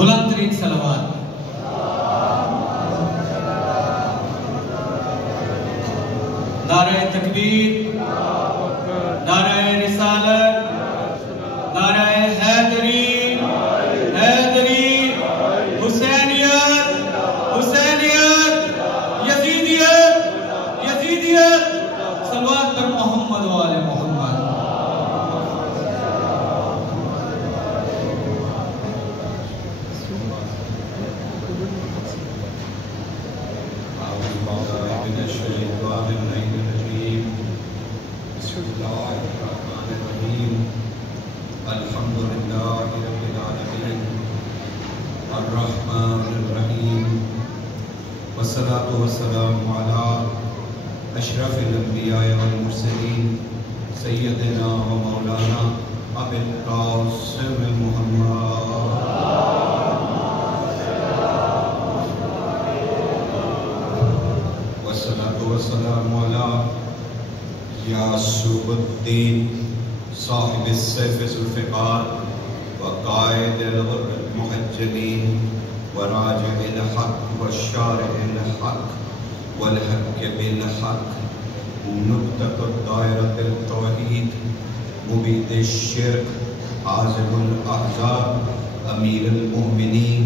بلند ترین صلوات. نعرہ تکبیر، نعرہ رسالت، نعرہ حیدری، حیدری، حسینیت، حسینیت، یزیدیت، یزیدیت. صلوات پر محمد و آل محمد. والصلاة والسلام على اشرف الانبیاء والمرسلین سیدنا و مولانا ابی القاسم محمد. والصلاة والسلام على یعصوب الدین صاحب السیف ذو الفقار وقائد الغر المحجلین وراجع الحق والشارع الحق والحق بالحق نقطة دائرة التوحید مبید الشرک عازم الاحزاب امیر المؤمنین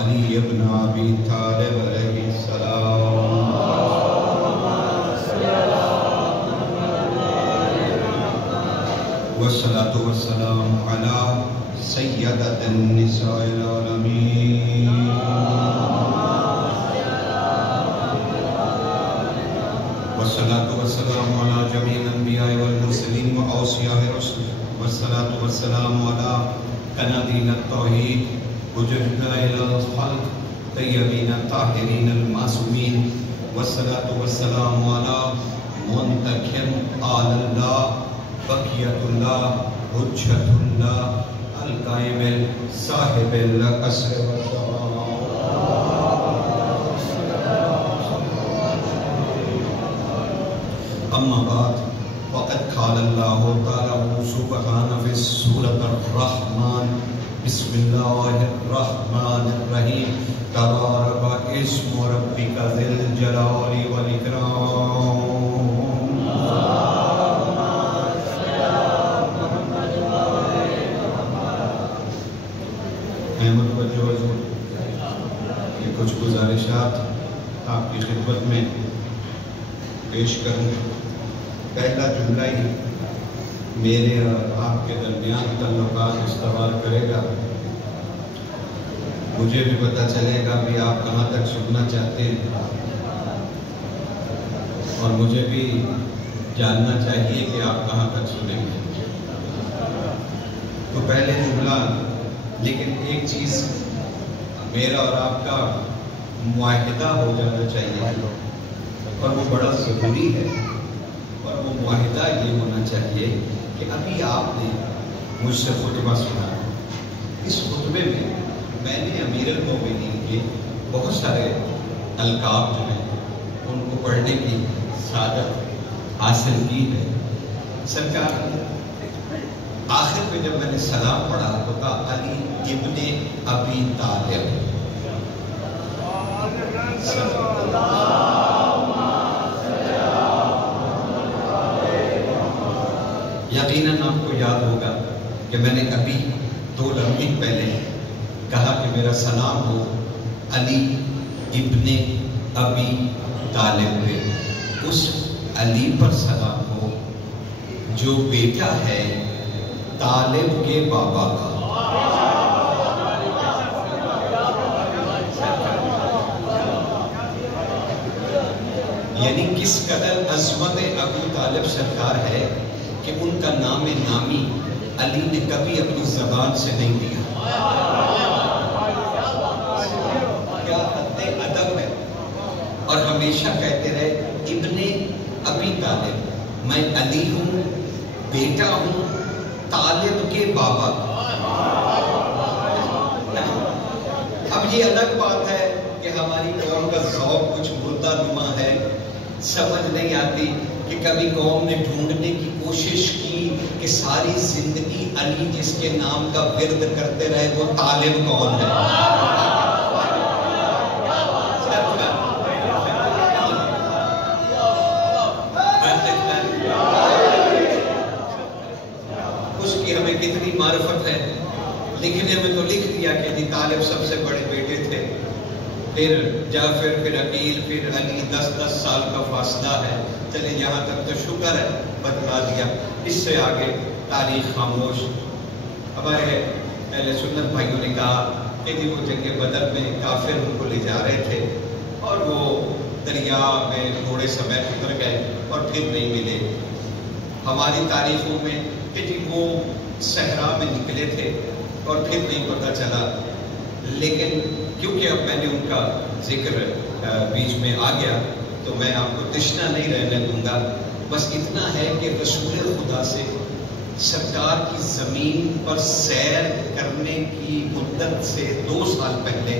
علی ابن ابی طالب علیہ السلام. والصلاة والسلام على سیدۃ النساء العالمین والصلاة والسلام على جميع الانبیاء والمرسلین واوصیاء الرسل والصلاة والسلام على قنادیل التوحید وجهد الى الخلق طیبین الطاہرین المعصومین والصلاة والسلام على منتکم آل اللہ بقیت اللہ حجت اللہ القائم صاحب العصر والزمان. اما بعد فقد قال اللہ تعالی سبحانہ فی سورة الرحمن بسم اللہ الرحمن الرحیم تبارک اسم ربک ذی الجلال والاکرام. احمد وجہ یہ کچھ گزارشات آپ کی خدمت میں پیش کروں. پہلا جملہ ہی میرے اور آپ کے درمیان تعلقات استوار کرے گا. مجھے بھی پتہ چلے گا بھی آپ کہاں تک سننا چاہتے ہیں اور مجھے بھی جاننا چاہیے کہ آپ کہاں تک سنیں گے. تو پہلے جملہ، لیکن ایک چیز میرا اور آپ کا معاہدہ ہو جانا چاہیے اور وہ بڑا ضروری ہے. اور وہ معاہدہ یہ ہونا چاہیے کہ ابھی آپ نے مجھ سے خطبہ سنا. اس خطبے میں نے امیر المومنین کے بہت سارے القاب جو ہیں ان کو پڑھنے کی سعادت حاصل کی ہے. سرکار آخر میں جب میں نے سلام پڑھا تو کہا علی ابن ابی طالب. یقیناً آپ کو یاد ہوگا کہ میں نے ابھی 2 لمحے پہلے کہا کہ میرا سلام ہو علی ابن ابی طالب پہ. اس علی پر سلام ہو جو بیٹا ہے طالب کے بابا کا. یعنی کس قدر عظمت ابو طالب سرکار ہے کہ ان کا نام نامی علی نے کبھی اپنی زبان سے نہیں دیا. کیا حد ادب ہے. اور ہمیشہ کہتے رہے ابن ابی طالب، میں علی ہوں، بیٹا ہوں طالب کے بابا. اب یہ الگ بات ہے کہ ہماری قوم کا ذوق کچھ مردہ نما ہے، سمجھ نہیں آتی کہ کبھی قوم نے ڈھونڈنے کی کوشش کی کہ ساری زندگی علی جس کے نام کا ورد کرتے رہے وہ طالب کون ہے؟ اس کی ہمیں کتنی معرفت ہے، لکھنے میں تو لکھ دیا کہ جی طالب سب سے بڑے بیٹے تھے، پھر جعفر، پھر عقیل، پھر علی، 10 سال کا فاصلہ ہے، چلے یہاں تک تو شکر ہے، بتلا دیا۔ اس سے آگے تاریخ خاموش۔ ہمارے اہل سنت بھائیوں نے کہا کہ جی وہ جنگ بدر میں کافر ان کو لے جا رہے تھے اور وہ دریا میں تھوڑے سمے اتر گئے اور پھر نہیں ملے۔ ہماری تاریخوں میں کہ جی وہ صحرا میں نکلے تھے اور پھر نہیں پتہ چلا، لیکن کیونکہ اب میں نے ان کا ذکر بیچ میں آ گیا تو میں آپ کو تشنا نہیں رہنے دوں گا، بس اتنا ہے کہ رسول خدا سے سرکار کی زمین پر سیر کرنے کی مدت سے 2 سال پہلے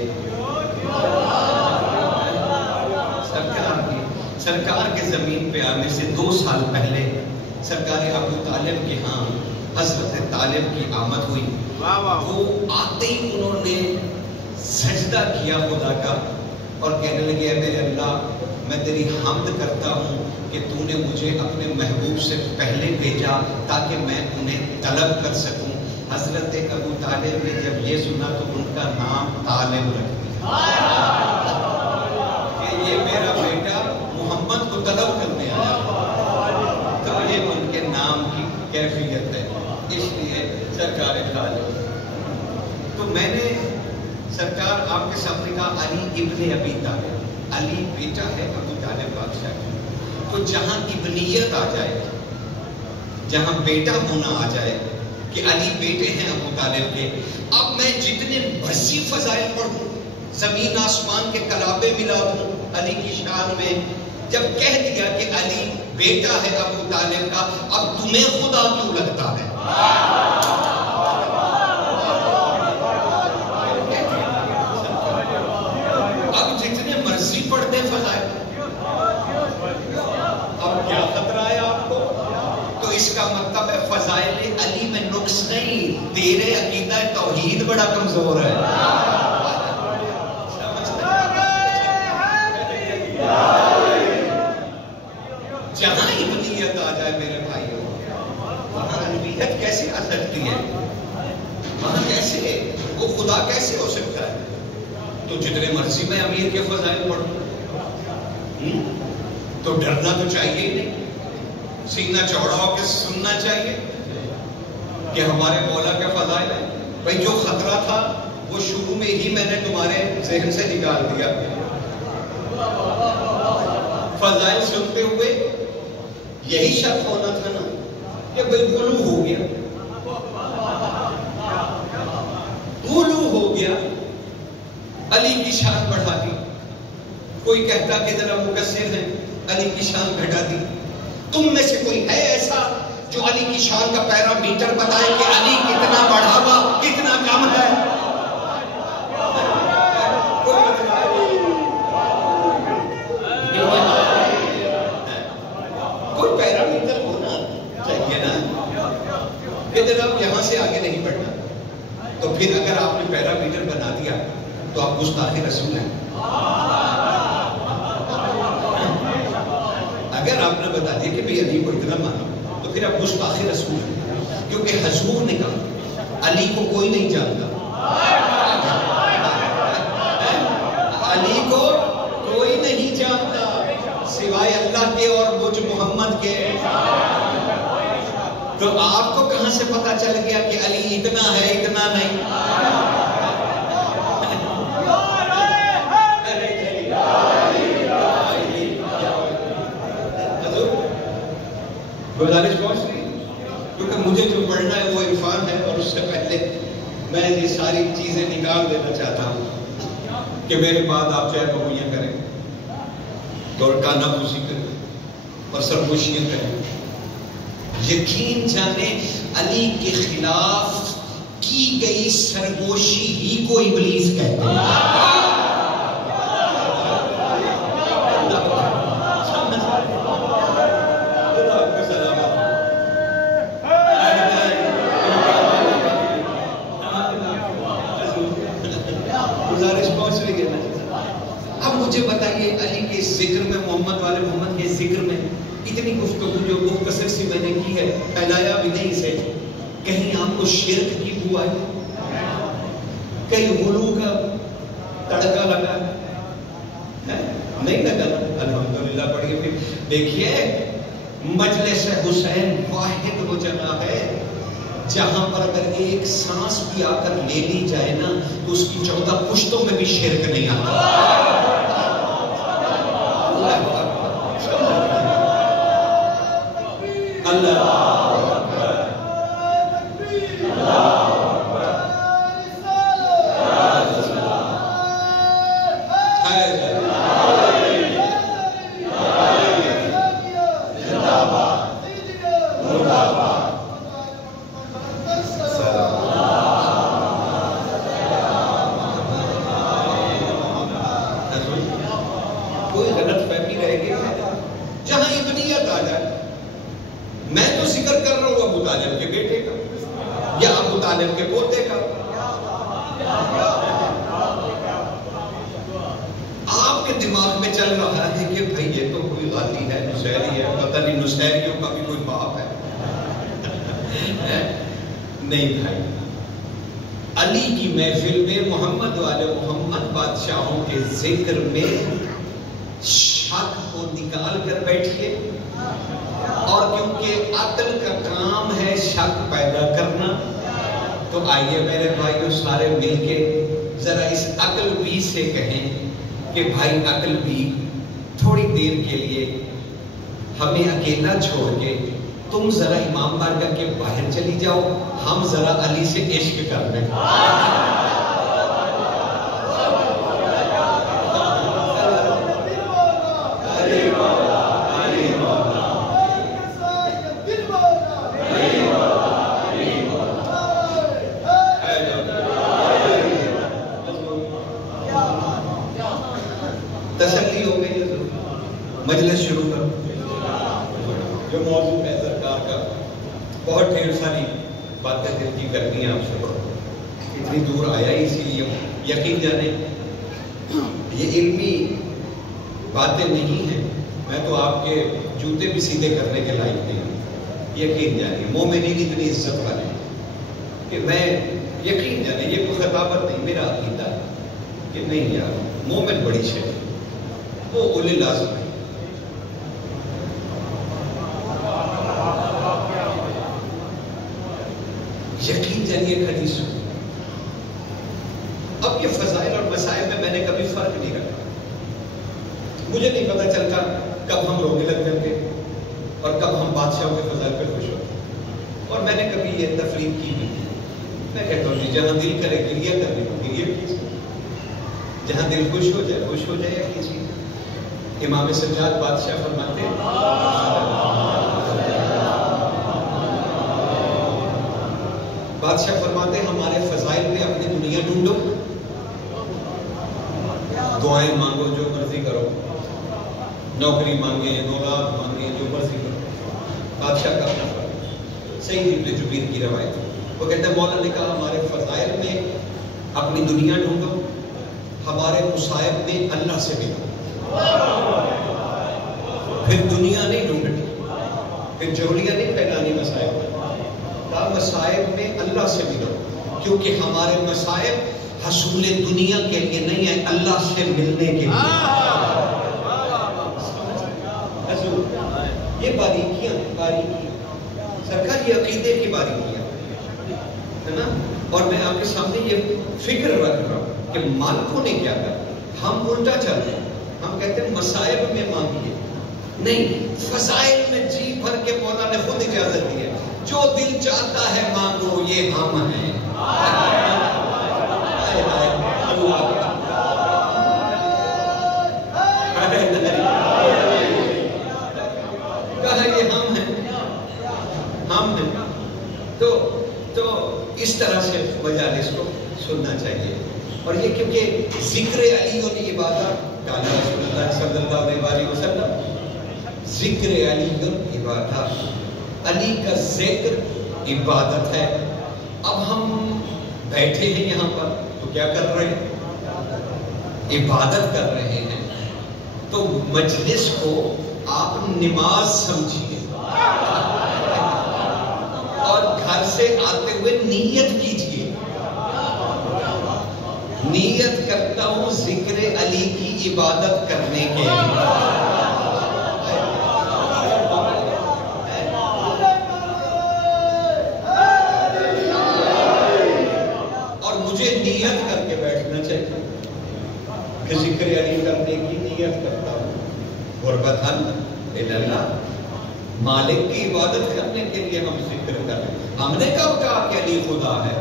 سرکار کے زمین پہ آنے سے 2 سال پہلے سرکار ابو طالب کے ہاں حضرت طالب کی آمد ہوئی۔ وہ آتے ہی انہوں نے سجدہ کیا خدا کا اور کہنے لگے اے میرے اللہ، میں تیری حمد کرتا ہوں کہ تو نے مجھے اپنے محبوب سے پہلے بھیجا تاکہ میں انہیں طلب کر سکوں۔ حضرت ابو طالب نے جب یہ سنا تو ان کا نام طالب رکھ دیا کہ یہ میرا بیٹا محمد کو طلب کرنے آیا، تو یہ ان کے نام کی کیفیت ہے، اس لیے سرکار طالب۔ تو میں نے سرکار آپ کے سامنے کہا علی ابن ابی طالب، علی بیٹا ہے ابو طالب بادشاہ کا۔ تو جہاں ابنیت آ جائے، جہاں بیٹا ہونا آ جائے کہ علی بیٹے ہیں ابو طالب کے، اب میں جتنے مرضی فضائل پڑھوں، زمین آسمان کے کلابے ملا دوں علی کی شان میں، جب کہہ دیا کہ علی بیٹا ہے ابو طالب کا، اب تمہیں خدا کیوں لگتا ہے؟ اب جتنے مرضی پڑھتے فضائل، اب کیا خطرہ ہے آپ کو؟ تو اس کا مطلب ہے فضائل علی میں نقص نہیں، تیرے عقیدہ توحید بڑا کمزور ہے۔ جہاں ابنیت آ جائے میرے بھائیوں، وہاں الوہیت کیسے آ سکتی ہے؟ وہاں کیسے وہ خدا کیسے ہو سکتا ہے؟ تو جتنے مرضی میں امیر کے فضائل پڑھوں تو ڈرنا تو چاہیے ہی نہیں، سینہ چوڑا ہو کے سننا چاہیے کہ ہمارے مولا کے فضائل ہیں۔ بھائی جو خطرہ تھا وہ شروع میں ہی میں نے تمہارے ذہن سے نکال دیا۔ فضائل سنتے ہوئے یہی شک ہونا تھا نا کہ بھائی غلو ہو گیا، غلو ہو گیا، علی کی شان بڑھا دی۔ کوئی کہتا کہ ذرا مقصر ہے، علی کی شان گھٹا دی۔ تم میں سے کوئی ہے ایسا جو علی کی شان کا پیرامیٹر بتائے کہ علی کتنا بڑھا ہوا، کتنا کم ہے؟ کوئی پیرامیٹر ہونا چاہیے نا کہ جناب یہاں سے آگے نہیں بڑھنا۔ تو پھر اگر آپ نے پیرامیٹر بنا دیا تو آپ گستاخ رسول ہیں۔ اگر آپ نے بتا دیا کہ بھئی علی کو اتنا مانو تو پھر آپ گستاخ رسول ہیں، کیونکہ حضور نے کہا علی کو کوئی نہیں جانتا، علی کو کوئی نہیں جانتا سوائے اللہ کے اور مجھ محمد کے۔ تو آپ کو کہاں سے پتا چل گیا کہ علی اتنا ہے اتنا نہیں؟ گزارش پہنچ رہی، کیونکہ مجھے جو پڑھنا ہے وہ عرفان ہے، اور اس سے پہلے میں یہ ساری چیزیں نکال دینا چاہتا ہوں کہ میرے بعد آپ چاہے بہویاں کریں اور کانا پوسی کریں اور سرگوشیاں کریں، یقین جانے علی کے خلاف کی گئی سرگوشی ہی کو ابلیس کہتے ہیں۔ بھی نہیں سے کہیں آپ کو شرک کی بو آئی، کہیں غلو کا تڑکا لگا ہے؟ نہیں لگا، الحمدللہ پڑھیے پھر دیکھیے مجلس حسین واحد وہ جگہ ہے جہاں پر اگر ایک سانس بھی آ کر لے لی جائے نا تو اس کی 14 پشتوں میں بھی شرک نہیں آتا۔ اللہ کوئی غلط فہمی رہ گئی ہے جہاں ابنیت آ جائے۔ میں تو ذکر کر رہا ہوں ابو طالب کے بیٹے کا یا ابو طالب کے پوتے کا، آپ کے دماغ میں چل رہا ہے کہ بھئی یہ تو کوئی غالی ہے، نصیری ہے، پتہ نہیں نصیریوں کا بھی کوئی باپ ہے۔ نہیں بھائی، علی کی محفل میں محمد والے محمد بادشاہوں کے ذکر میں شک کو نکال کر بیٹھیے، اور کیونکہ عقل کا کام ہے شک پیدا کرنا، تو آئیے میرے بھائیوں سارے مل کے ذرا اس عقل بھی سے کہیں کہ بھائی عقل بھی تھوڑی دیر کے لیے ہمیں اکیلا چھوڑ کے تم ذرا امام بارگاہ کے باہر چلی جاؤ، ہم ذرا علی سے عشق کر لیں۔ تسلی ہو گئی ہے، مجلس شروع کرو۔ جو موضوع ہے سرکار کا، بہت ڈھیر ساری باتیں دل کی کرنی ہیں آپ سے، اتنی دور آیا ہی اسی لیے یقین جانے یہ علمی باتیں نہیں ہیں، میں تو آپ کے جوتے بھی سیدھے کرنے کے لائق نہیں ہوں، یقین جانے مومنین اتنی عزت والے کہ میں یقین جانے یہ کوئی خطابت نہیں، میرا عقیدہ ہے کہ نہیں یار مومن بڑی شے وہ اولی لازم ہے۔ یقین جانیے حدیث اب یہ فضائل اور مسائل میں نے کبھی فرق نہیں رکھا، مجھے نہیں پتا چلتا کب ہم رونے لگ جاتے اور کب ہم بادشاہوں کے فضائل پہ خوش ہوتے، اور میں نے کبھی یہ تفریق کی بھی، میں کہتا ہوں جہاں دل کرے گریہ کرنے کو گریہ کیجیے، جہاں دل خوش ہو جائے یا کیجیے۔ امام سجاد بادشاہ فرماتے ہیں ہمارے فضائل میں اپنی دنیا ڈھونڈو، دعائیں مانگو جو مرضی کرو، نوکری مانگے اولاد مانگے جو مرضی کرو، بادشاہ کا اپنا فرق۔ سعید ابن جبیر کی روایت وہ کہتے ہیں مولا نے کہا ہمارے فضائل میں اپنی دنیا ڈھونڈو، ہمارے مصائب میں اللہ سے ملو۔ پھر دنیا نہیں ڈھونڈنی، پھر جوڑیاں نہیں پھیلانی مصائب میں، کہا مصائب میں اللہ سے ملو، کیونکہ ہمارے مصائب حصول دنیا کے لیے نہیں ہے، اللہ سے ملنے کے لیے۔ یہ باریکیاں سرکار، یہ عقیدے کی باریکیاں ہے نا، اور میں آپ کے سامنے یہ فکر رکھ رہا ہوں کہ مالکوں نے کیا کہا، ہم الٹا چل رہے ہیں، ہم کہتے ہیں مصائب میں مانگیے، نہیں فضائل میں جی بھر کے مولا نے خود اجازت دی ہے، جو دل چاہتا ہے مانگو یہ ہم ہیں۔ کہا یہ ہم ہیں، تو اس طرح سے مجالس کو سننا چاہیے، اور یہ کیونکہ ذکر علی اور عبادت قال رسول اللہ صلی اللہ علیہ وسلم، ذکر علی اور عبادت، علی کا ذکر عبادت ہے۔ اب ہم بیٹھے ہیں یہاں پر تو کیا کر رہے ہیں؟ عبادت کر رہے ہیں، تو مجلس کو آپ نماز سمجھیے، گھر سے آتے ہوئے نیت کیجئے، نیت کرتا ہوں ذکر علی کی عبادت کرنے کے لیے. اور مجھے نیت کر کے بیٹھنا چاہیے کہ ذکر علی کرنے کی نیت کرتا ہوں. قربتاً اللہ، مالک کی عبادت کرنے کے لیے ہم ذکر کر رہے ہیں. ہم نے کب کہا کہ علی خدا ہے؟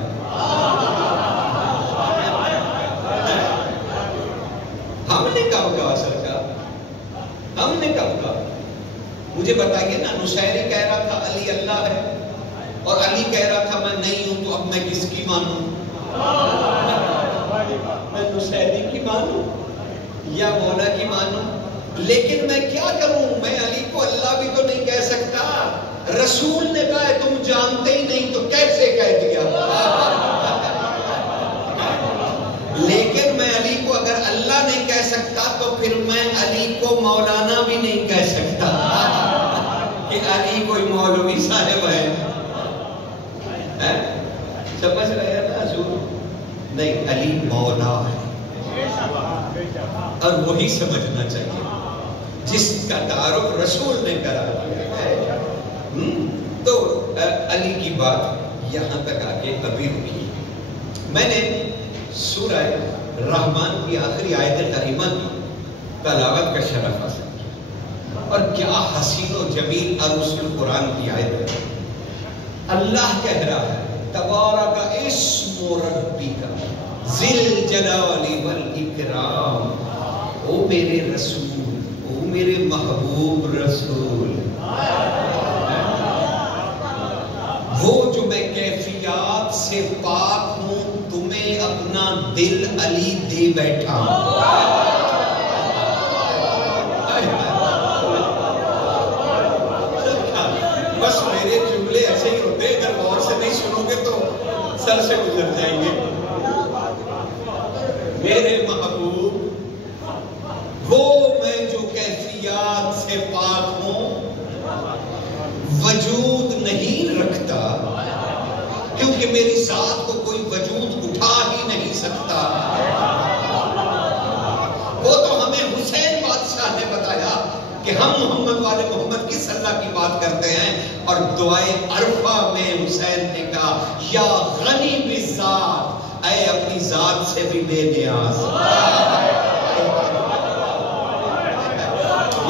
ہم نے کب کہا سرکار؟ ہم نے کب کہا؟ مجھے بتائیے نا. نصیری کہہ رہا تھا علی اللہ ہے، اور علی کہہ رہا تھا میں نہیں ہوں، تو اب میں کس کی مانوں؟ میں نصیری کی مانوں یا مولا کی مانوں؟ لیکن میں کیا کروں؟ میں علی کو اللہ بھی تو نہیں کہہ سکتا. رسول نے کہا ہے تم جانتے ہی نہیں، تو کیسے کہہ دیا؟ لیکن میں علی کو اگر اللہ نہیں کہہ سکتا تو پھر میں علی کو مولانا بھی نہیں کہہ سکتا کہ علی کوئی مولوی صاحب ہے. سمجھ رہے ہیں نا حضور؟ نہیں، علی مولا ہے، اور وہی سمجھنا چاہیے جس کا تعارف رسول نے کرا دیا ہے. تو علی کی بات یہاں تک آگے ابھی رکی. میں نے سورہ رحمان کی آخری آیت کریمہ کی تلاوت کا شرف حاصل کیا، اور کیا حسین و جمیل ارسل قرآن کی آیت ہے. اللہ کہہ رہا ہے تبارک اسم ربک ذل جلال والاکرام. او میرے رسول، او میرے محبوب رسول، وہ جو میں کیفیات سے پاک ہوں، تمہیں اپنا دل علی دے بیٹھا ہوں. بس میرے جملے ایسے ہی ہوتے ہیں، اگر غور سے نہیں سنو گے تو سر سے گزر جائیں گے. میرے محبوب، وہ میں جو کیفیات سے پاک ہوں، وجود نہیں رکھتا، کیونکہ میری ذات کو کوئی وجود اٹھا ہی نہیں سکتا. وہ تو ہمیں حسین بادشاہ نے بتایا کہ ہم محمد والے محمد کس اللہ کی بات کرتے ہیں، اور دعائے عرفہ میں حسین نے کہا یا غنی بالذات، اے اپنی ذات سے بھی بے نیاز.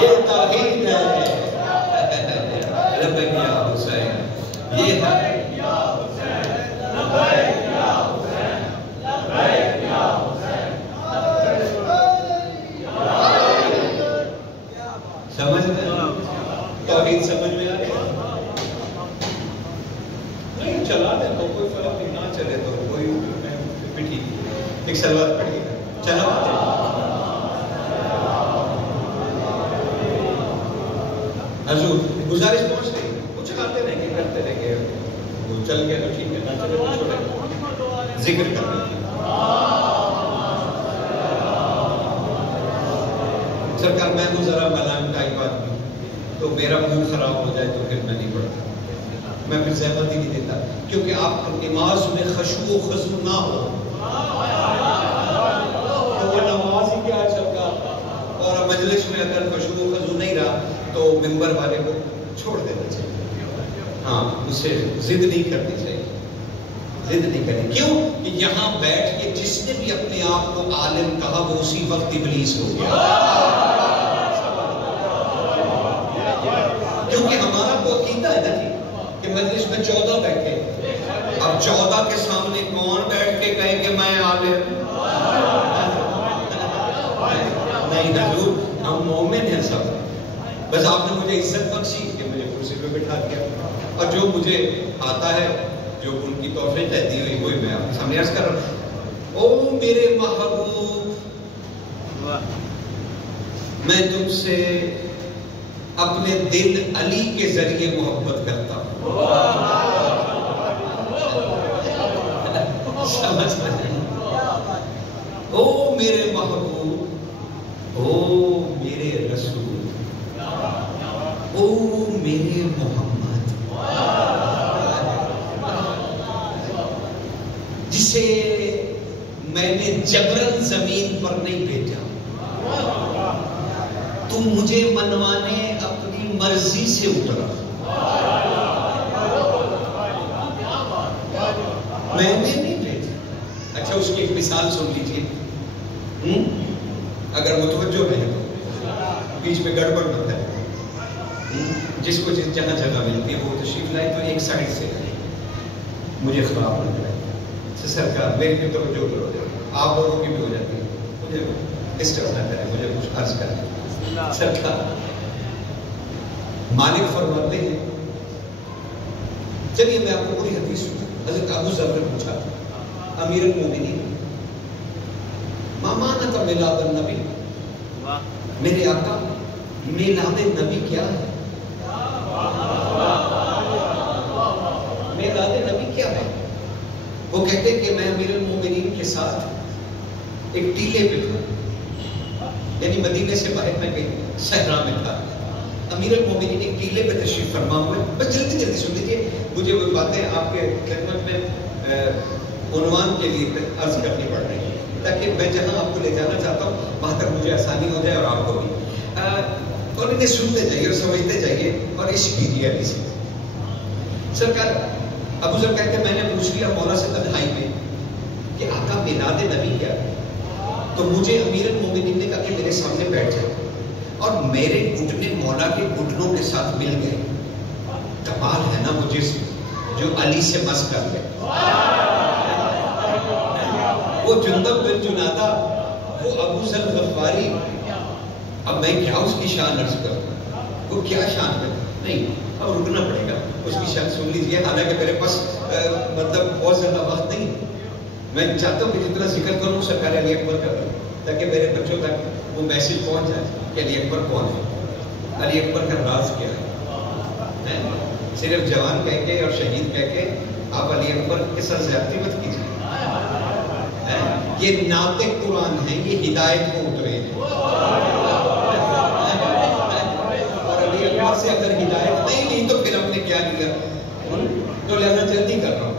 یہ توحید ہے. لبیک یا حسین، یہ ہے سمجھ میں؟ توحید سمجھ میں آ گیا؟ نہیں چلا دے تو کوئی فرق نہیں، نہ چلے تو کوئی بھی ٹھیک. ایک سلوات پڑھیے گا. چلا حضور گزارش پہنچ رہی ہے، وہ چلاتے رہیں گے، کرتے رہیں گے. وہ چل گئے تو ٹھیک ہے، نہ چلے تو چھوڑے. ذکر کرنے کی سرکار میں وہ ذرا ملان کا ایک بات کی تو میرا منہ خراب ہو جائے تو پھر میں نہیں پڑھتا. میں پھر زحمت ہی نہیں دیتا، کیونکہ آپ نماز میں خشوع و خضوع نہ ہو تو وہ نماز ہی کیا چل رہا. اور مجلس میں اگر خشوع و خضوع نہیں رہا تو ممبر والے کو چھوڑ دینا چاہیے. ہاں، اس سے ضد نہیں کرنی چاہیے، ضد نہیں کرنی. کیوں کہ یہاں بیٹھ کے جس نے بھی اپنے آپ کو عالم کہا وہ اسی وقت ابلیس ہو گیا. کیونکہ ہمارا وہ عقیدہ ہے نا جی کہ مجلس میں 14 بیٹھے، اب 14 کے سامنے کون بیٹھ کے کہے کہ میں عالم؟ نہیں حضور، ہم مومن ہیں سب. بس آپ نے مجھے عزت بخشی کہ مجھے کرسی پہ بٹھا دیا، اور جو مجھے آتا ہے، جو ان کی توفیق دی ہوئی، وہی میں آپ کے سامنے عرض کر رہا ہوں. او میرے محبوب، میں تم سے اپنے دل علی کے ذریعے محبت کرتا ہوں. سمجھ رہے ہیں؟ او میرے محبوب، او میرے رسول، او میرے محمد. اسے میں نے جبرن زمین پر نہیں بھیجا، تم مجھے منوانے اپنی مرضی سے اترا، میں نے نہیں بھیجا۔ اچھا اس کی ایک مثال سن لیجیے، اگر متوجہ رہے تو بیچ میں گڑبڑ مت ہے، جس کو جہاں جگہ ملتی ہے وہ تشریف لائے تو ایک سائڈ سے مجھے خراب لگ رہا ہے سرکار، میری بھی توجہ کرو، آپ لوگوں کی بھی ہو جاتی ہے، مجھے ڈسٹرب نہ کریں، مجھے کچھ عرض کریں۔ سرکار مالک فرماتے ہیں، چلیے میں آپ کو پوری حدیث سنوں۔ حضرت ابو ذر نے پوچھا امیر المومنین ما معنی میلاد النبی، میرے آقا میلاد نبی کیا ہے؟ میلاد نبی کیا ہے؟ وہ کہتے کہ میں امیر المومنین کے ساتھ ایک ٹیلے پہ تھا، یعنی مدینے سے باہر میں کہیں صحرا میں تھا، امیر المومنین ایک ٹیلے پہ تشریف فرما ہوئے۔ بس جلدی جلدی سن لیجیے، مجھے وہ باتیں آپ کے خدمت میں عنوان کے لیے عرض کرنی پڑ رہی ہے تاکہ میں جہاں آپ کو لے جانا چاہتا ہوں وہاں تک مجھے آسانی ہو جائے اور آپ کو بھی، اور انہیں سنتے جائیے اور سمجھتے جائیے اور عشق کیجیے علی سے۔ سرکار ابو ذر کہتے ہیں میں نے پوچھ لیا مولا سے تنہائی میں کہ آقا میلاد نبی کیا ہے؟ تو مجھے امیر المومنین نے کہا کہ میرے سامنے بیٹھ جائے، اور میرے گھٹنے مولا کے گھٹنوں کے ساتھ مل گئے۔ کمال ہے نا مجھے جو علی سے مس کر لے، وہ جندب بن جنادہ، وہ ابو ذر غفاری، اب میں کیا اس کی شان عرض کروں، وہ کیا شان ہے؟ نہیں اب رکنا پڑے گا، اس کی شان سن لیجیے، حالانکہ میرے پاس مطلب بہت زیادہ وقت نہیں، میں چاہتا ہوں کہ جتنا ذکر کروں سرکار علی اکبر کا تاکہ میرے بچوں تک وہ میسج پہنچ جائے کہ علی اکبر کون ہے، علی اکبر کا راز کیا ہے۔ صرف جوان کہہ کے اور شہید کہہ کے آپ علی اکبر کے ساتھ زیادتی مت کیجیے، یہ ناطق قرآن ہے، یہ ہدایت کو اترے ہیں، اور علی اکبر سے اگر ہدایت نہیں لی تو پھر ہم نے کیا لیا، تو لہذا جلدی کر رہا ہوں۔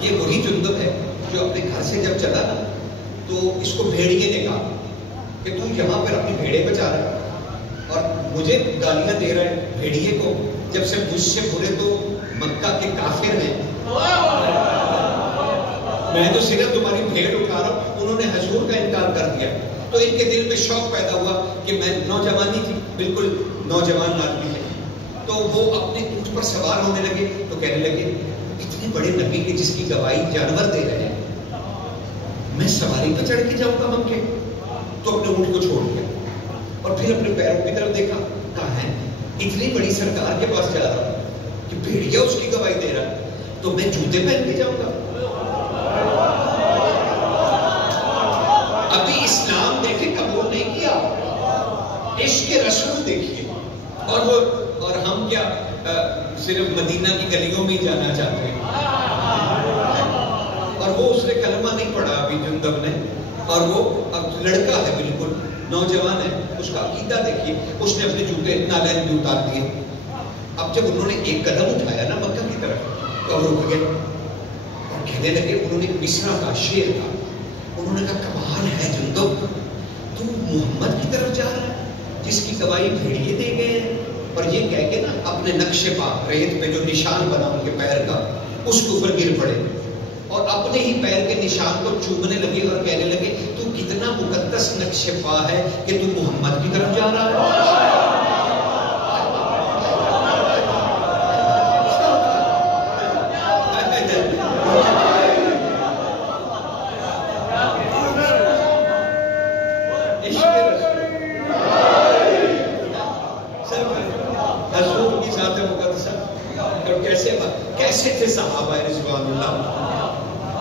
یہ وہی جندب ہے جو اپنے گھر سے جب چلا نا تو اس کو بھیڑیے نے کہا کہ تو یہاں پر اپنی بھیڑے بچا رہا ہے اور مجھے گالیاں دے رہا ہے بھیڑیے کو، جب سے مجھ سے برے تو مکہ کے کافر ہیں، میں تو صرف تمہاری بھیڑ اٹھا رہا ہوں۔ انہوں نے حضور کا انکار کر دیا تو ان کے دل میں شوق پیدا ہوا کہ میں نوجوانی تھی، بالکل نوجوان آدمی ہے، تو وہ اپنے اونٹ پر سوار ہونے لگے تو کہنے لگے اتنے بڑے نبی کے جس کی گواہی جانور دے رہے ہیں، میں سواری پہ چڑھ کے جاؤں گا من کے؟ تو اپنے اونٹ کو چھوڑ دیا اور پھر اپنے پیروں کی طرف دیکھا، کہاں ہے اتنی بڑی سرکار کے پاس جا رہا ہوں کہ بھیڑیا اس کی گواہی دے رہا ہے تو میں جوتے پہن کے جاؤں گا؟ ابھی اسلام دیکھے قبول نہیں کیا، عشق رسول دیکھیے، اور ہم کیا صرف مدینہ کی گلیوں میں ہی جانا چاہتے ہیں، اور وہ اس نے کلمہ نہیں پڑھا ابھی جندب نے، اور وہ اب لڑکا ہے بالکل نوجوان ہے، اس کا عقیدہ دیکھیے، اس نے اپنے جوتے نالین بھی اتار دیے۔ اب جب انہوں نے ایک قدم اٹھایا نا مکہ کی طرف تو رک گئے اور کہنے لگے، انہوں نے مصرع کا شعر تھا، انہوں نے کہا کمال ہے جندب، تو محمد کی طرف جا رہا ہے جس کی گواہی بھیڑیے دے گئے ہیں، اور یہ کہہ کے نا اپنے نقش پا ریت پہ جو نشان بنا ان کے پیر کا اس کے اوپر گر پڑے اور اپنے ہی پیر کے نشان کو چومنے لگے اور کہنے لگے تو کتنا مقدس نقش پا ہے کہ تو محمد کی طرف جا رہا ہے۔ کیسے تھے صحابہ رضوان اللہ،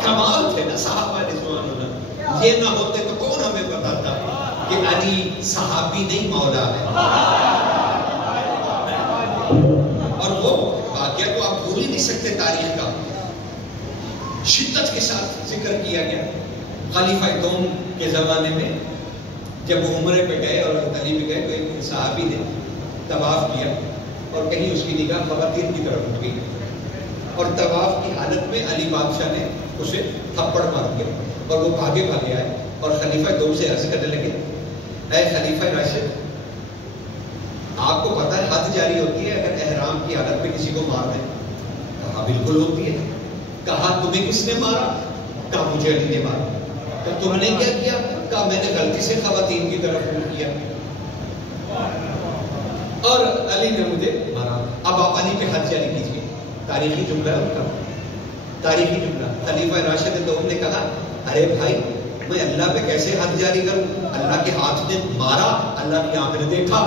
کمال تھے نا صحابہ رضوان اللہ، یہ نہ ہوتے تو کون ہمیں بتاتا کہ علی صحابی نہیں مولا ہے، اور وہ واقعہ تو آپ بھول ہی نہیں سکتے تاریخ کا، شدت کے ساتھ ذکر کیا گیا۔ خلیفہ دوم کے زمانے میں جب وہ عمرے پہ گئے اور علی پہ گئے تو ایک صحابی نے طواف کیا اور کہیں اس کی نگاہ خواتین کی طرف اٹھ گئی، اور طواف کی حالت میں علی بادشاہ نے اسے تھپڑ مار دیا اور وہ بھاگے آئے اور خلیفہ دوم سے عرض کرنے لگے اے خلیفہ راشد، آپ کو پتہ ہے حد جاری ہوتی ہے اگر احرام کی حالت میں کسی کو مار دیں؟ کہا بالکل ہوتی ہے۔ کہا تمہیں کس نے مارا؟ کہا مجھے علی نے مارا۔ تو تم نے کیا کیا؟ کہا میں نے غلطی سے خواتین کی طرف منہ کیا اور علی نے مجھے مارا۔ اب آپ علی پہ حد جاری کیجیے۔ تاریخی جملہ ہے ان کا، تاریخی جملہ۔ خلیفہ راشد دوم نے کہا ارے بھائی میں اللہ پہ کیسے حد جاری کروں؟ اللہ کے ہاتھ نے مارا، اللہ کی آنکھ نے دیکھا۔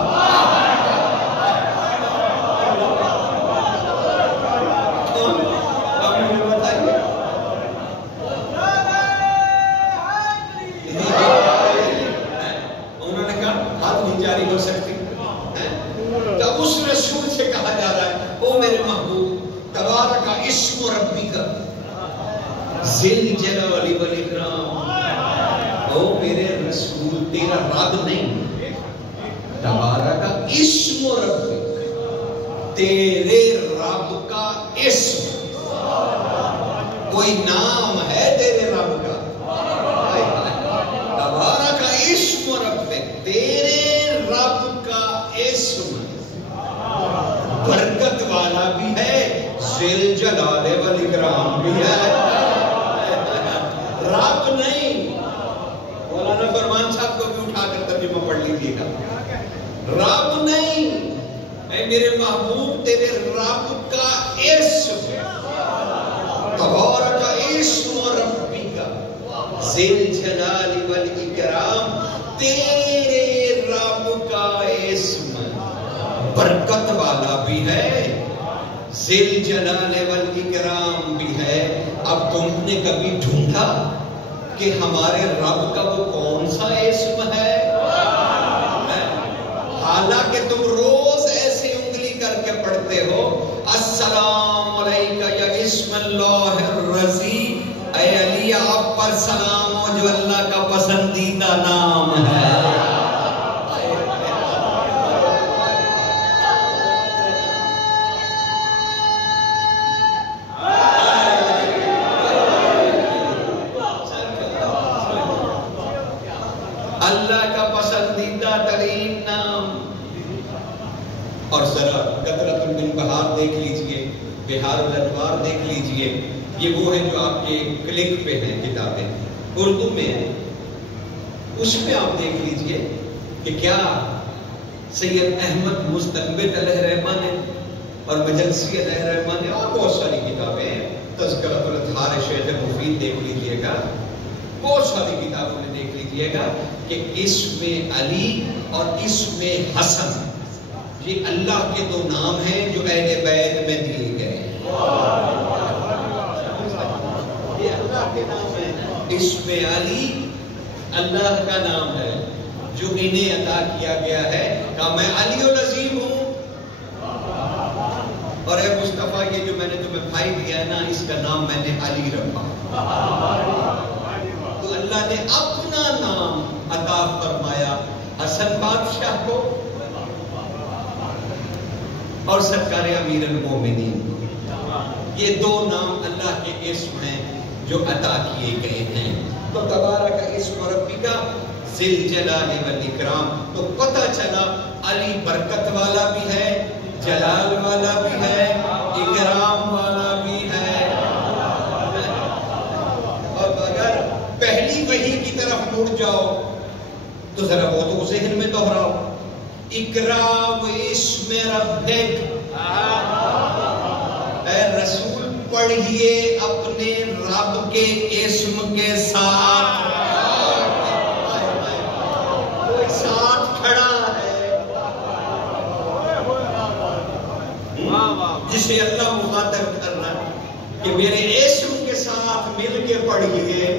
انہوں نے کہا حد نہیں جاری ہو سکتی۔ تو اس رسول سے کہا جا رہا ہے او میرے محبوب تبارک اسم ربی کا ذل جلال والاکرام، او میرے رسول تیرا رب نہیں، تبارک اسم ربی، تیرے رب کا اسم، کوئی نام ہے تیرے رب کا؟ تبارک اسم ربی، تیرے رب کا اسم برکت والا بھی ہے، ذل جلال والاکرام بھی ہے۔ رب نہیں، مولانا فرمان صاحب کو بھی اٹھا کر ترجمہ پڑھ لیجیے گا، رب نہیں، اے میرے محبوب تیرے رب کا اسم، تبارک اسم ربی کا ذل جلال والاکرام، تیرے رب کا اسم برکت والا بھی ہے، ذل جلال والاکرام بھی ہے۔ اب تم نے کبھی ڈھونڈا کہ ہمارے رب کا وہ کون سا اسم ہے؟ حالانکہ تم روز ایسے انگلی کر کے پڑھتے ہو السلام علیکہ یا اسم اللہ الرضی، اے علی آپ پر سلام ہو جو اللہ کا پسندیدہ نام ہے۔ اللہ کا پسندیدہ ترین نام۔ اور ذرا قطرۃ البہار دیکھ لیجئے، بہار الانوار دیکھ لیجئے، یہ وہ ہے جو آپ کے کلک پہ ہیں کتابیں، اردو میں ہیں، اس میں آپ دیکھ لیجئے کہ کیا سید احمد مستنبت علیہ رحمہ نے اور مجلسی علیہ رحمہ نے اور بہت ساری کتابیں ہیں، تذکرۃ الاطہار شیخ مفید دیکھ لیجئے گا، بہت ساری کتابوں میں دیکھ لیجئے گا کہ اسم علی اور اسم حسن یہ اللہ کے دو نام ہیں جو اہل بیت میں دیے گئے ہیں۔ یہ اللہ کے نام ہے، اسم علی اللہ کا نام ہے جو انہیں عطا کیا گیا ہے، کہ میں علی العظیم ہوں، اور اے مصطفیٰ یہ جو میں نے تمہیں بھائی دیا ہے نا اس کا نام میں نے علی رکھا۔ تو اللہ نے اپنا نام عطا فرمایا حسن بادشاہ کو اور سرکار امیر المومنین کو۔ یہ دو نام اللہ کے اسم ہیں جو عطا کیے گئے ہیں۔ تو تبارک اسم ربی کا ذل جلال والاکرام، تو پتہ چلا علی برکت والا بھی ہے، جلال والا بھی ہے، اکرام والا بھی ہے۔ اور اگر پہلی وحی کی طرف مڑ جاؤ تو ذرا وہ تو ذہن میں دہراؤ، اقرا باسم ربک، اے رسول پڑھیے اپنے رب کے اسم کے ساتھ، کوئی ساتھ کھڑا ہے جسے اللہ مخاطب کر رہا ہے کہ میرے اسم کے ساتھ مل کے پڑھیے۔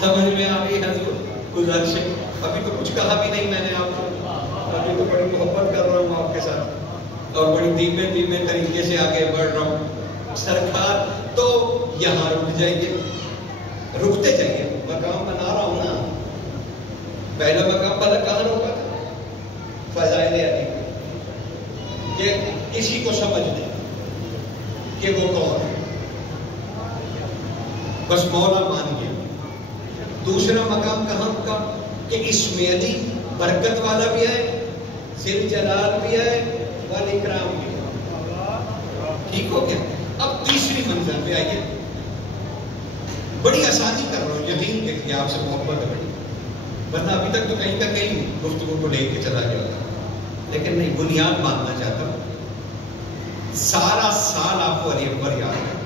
سمجھ میں آ گئی حضور؟ گزارش ہے، ابھی تو کچھ کہا بھی نہیں میں نے آپ کو، ابھی تو بڑی محبت کر رہا ہوں آپ کے ساتھ اور بڑی دھیمے دھیمے طریقے سے آگے بڑھ رہا ہوں۔ سرکار تو یہاں رک جائیے، رکتے جائیے، مقام بنا رہا ہوں نا۔ پہلا مقام پہلے کہاں روکا تھا؟ فضائل علی، کہ کسی کو سمجھ لیں کہ وہ کون ہے، بس مولا مان گیا. دوسرا مقام کہاں کا کہ اس میں علی برکت والا بھی ہے, ذل جلال بھی ہے, والاکرام بھی ہے. ٹھیک ہو گیا. اب تیسری منزل پہ آئیے. بڑی آسانی کر رہا ہوں, یقین دیکھیے آپ سے محبت ہے بڑی, ورنہ ابھی تک تو کہیں کا کہیں گفتگو کو لے کے چلا گیا تھا, لیکن نہیں, بنیاد باندھنا چاہتا ہوں. سارا سال آپ کو علی اکبر یاد ہے.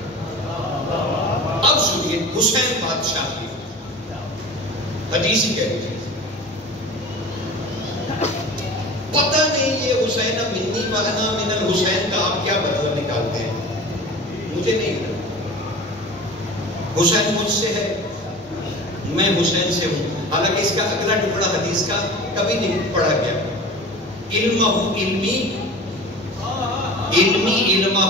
اب سنیے حسین بادشاہ کی حدیث ہی کہہ رہی. پتہ نہیں یہ حسین منی وانا من الحسین کا آپ کیا بدلا نکالتے ہیں, مجھے نہیں پتا. حسین مجھ سے ہے, میں حسین سے ہوں. حالانکہ اس کا اگلا ٹکڑا حدیث کا کبھی نہیں پڑھا گیا. علمہ علمی, علمی علمہ,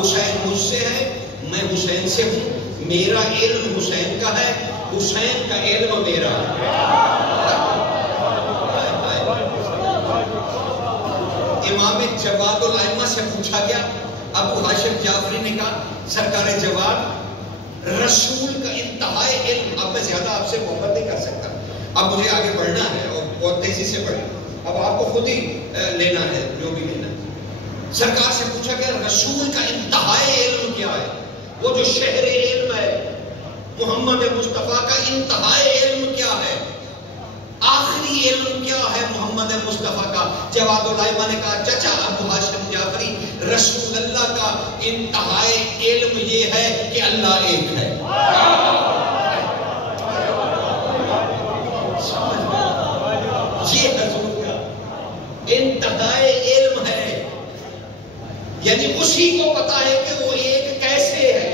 حسین مجھ سے ہے, میں حسین سے ہوں. میرا علم حسین کا ہے, حسین کا علم میرا ہے. امام جواد الائمہ سے پوچھا گیا, ابو ہاشم جعفری نے کہا سرکار جواد رسول کا انتہائی علم. اب میں زیادہ آپ سے محبت نہیں کر سکتا, اب مجھے آگے بڑھنا ہے اور بہت تیزی سے بڑھنا. اب آپ کو خود ہی لینا ہے جو بھی لینا. سرکار سے پوچھا گیا رسول کا انتہائی علم کیا ہے, وہ جو شہر علم ہے محمد مصطفیٰ کا انتہائی علم کیا ہے, آخری علم کیا ہے محمد مصطفیٰ کا. جواد الائمہ نے کہا چچا ابو ہاشم جعفری رسول اللہ کا انتہائی علم یہ ہے کہ اللہ ایک ہے. یہ حضور کا انتہائی علم ہے, یعنی اسی کو پتا ہے کہ وہ ایک کیسے ہے.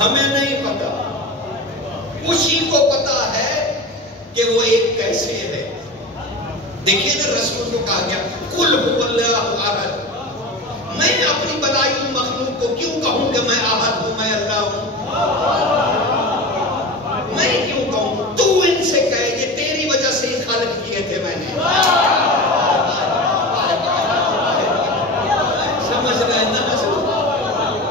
ہمیں نہیں پتا, اسی کو پتا ہے کہ وہ ایک کیسے ہے. دیکھیے نا رسول کو کہا گیا قل هو اللہ احد. میں اپنی بنائی ہوئی مخلوق کو کیوں کہوں کہ میں احد ہوں, میں اللہ ہوں؟ میں کیوں کہوں؟ تو ان سے کہے یہ تیری وجہ سے ہی خالق کیے تھے میں نے. سمجھ رہے ہیں نا؟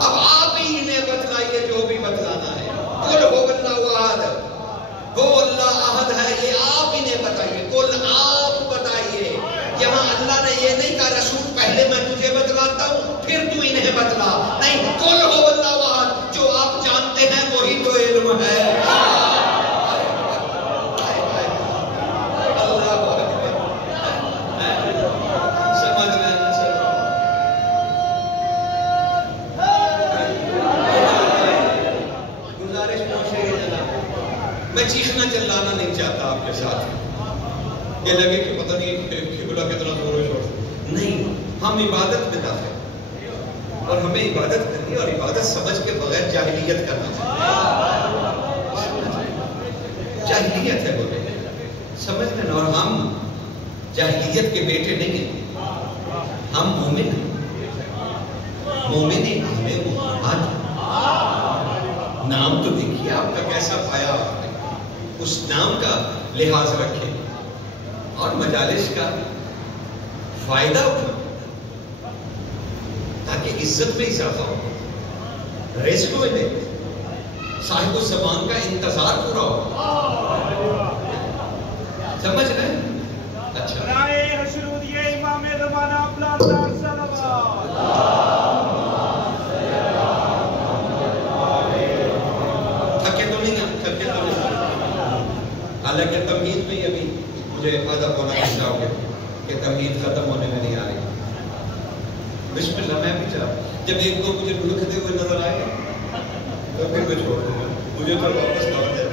اب آپ ہی انہیں بتلائیے جو بھی بتلانا ہے. قل هو اللہ احد, وہ اللہ احد ہے, یہ آپ انہیں بتائیے. قل آپ بتائیے. یہاں اللہ نے یہ نہیں کہا رسول پہلے میں تجھے بتلاتا ہوں پھر تو انہیں بتلا, نہیں. قل هو اللہ احد, جو آپ جانتے ہیں وہی تو علم ہے. میں چیخنا چلانا نہیں چاہتا آپ کے ساتھ, یہ لگے کہ پتہ نہیں قبلہ کتنا زور و شور. نہیں, ہم عبادت میں داخل, اور ہمیں عبادت کرنی اور عبادت سمجھ کے بغیر جاہلیت کرنا جاہلیت ہے بولے, سمجھ لینا. اور ہم جاہلیت کے بیٹے نہیں ہیں, ہم مومن ہیں. مومن ہی ہمیں محمد نام تو دیکھیے آپ کا کیسا پایا, اس نام کا لحاظ رکھیں اور مجالس کا فائدہ اٹھائیں تاکہ عزت میں اضافہ ہو, رزق ملے, صاحب الزمان کا انتظار پورا ہو. سمجھ رہے ہیں؟ اچھا امام زمانہ تھکے تو نہیں, تھکے تو نہیں. حالانکہ تمہید میں ابھی مجھے آدھا پونا گھنٹہ ہو گیا کہ تمہید ختم ہونے میں نہیں آ رہی. بسم اللہ میں بھی چاہ, جب ایک دو مجھے لکھتے ہوئے نظر آئے تو پھر میں چھوڑ دوں گا, مجھے تو واپس لوٹ ہے.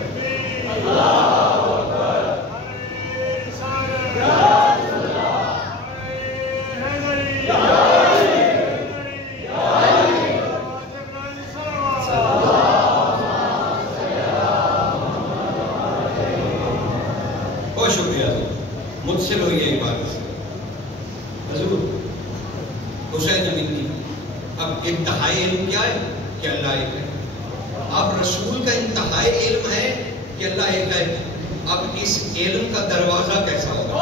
بہت شکریہ مجھ سے لو یہ عبادت سے. حضور حسین منی, اب انتہائی علم کیا ہے کہ اللہ ایک ہے. اب رسول کا انتہائی علم ہے کہ اللہ ایک ہے. اب اس علم کا دروازہ کیسا ہوگا,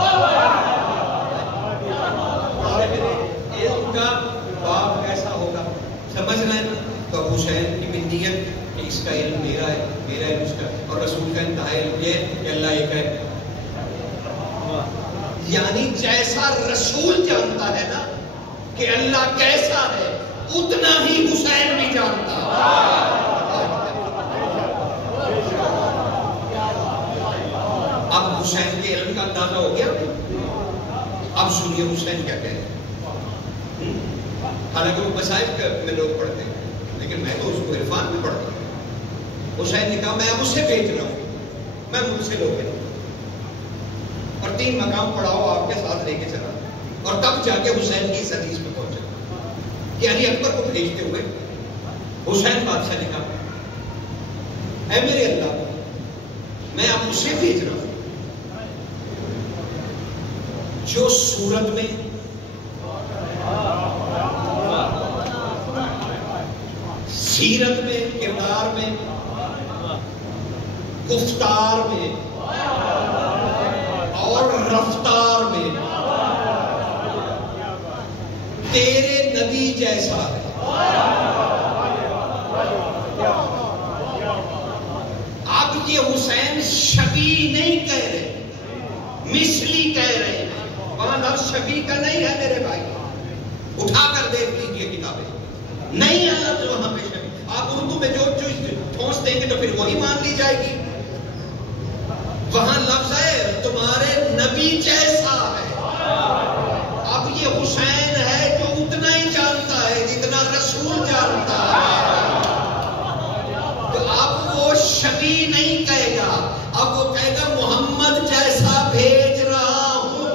علم کا باب کیسا ہوگا, سمجھ رہے ہیں؟ اس کا علم میرا ہے، میرا علم اس کا، اور رسول کا انتہائی علم یہ ہے کہ اللہ ایک ہے. یعنی جیسا رسول جانتا ہے نا کہ اللہ کیسا ہے، اتنا ہی حسین بھی جانتا ہے. اب حسین کے علم کا اندازہ ہو گیا. اب سنیے حسین کیا کہتے ہیں. حالانکہ وہ مصائب میں لوگ پڑھتے ہیں لیکن میں تو اس کو عرفان میں پڑھتا ہوں. حسین نے کہا میں اب اسے بھیج رہا ہوں، میں مجھ سے لوگ اور 3 مقام پڑھاؤ آپ کے ساتھ لے کے چلا. اور تب جا کے حسین کی اس حدیث پہ پہنچا کہ علی اکبر کو بھیجتے ہوئے حسین بادشاہ نے کہا اے میرے اللہ میں اب اسے بھیج رہا ہوں جو صورت میں، سیرت میں، کردار میں، گفتار میں اور رفتار میں تیرے نبی جیسا ہے. اب یہ حسین شبیہ نہیں کہہ رہے، مثلی کہہ رہے ہیں. وہاں لفظ شبیہ کا نہیں ہے میرے بھائی، اٹھا کر دیکھ لیجیے کتابیں، نہیں ہے لفظ وہاں پہ شبیہ. آپ اردو میں جو ٹھونس دیں گے تو پھر وہی مان لی جائے گی. وہاں لفظ ہے تمہارے نبی جیسا ہے. اب یہ حسین ہے جو اتنا ہی جانتا ہے جتنا رسول جانتا ہے. تو اب وہ شبیہ نہیں کہے گا، اب وہ کہے گا محمد جیسا بھیج رہا ہوں.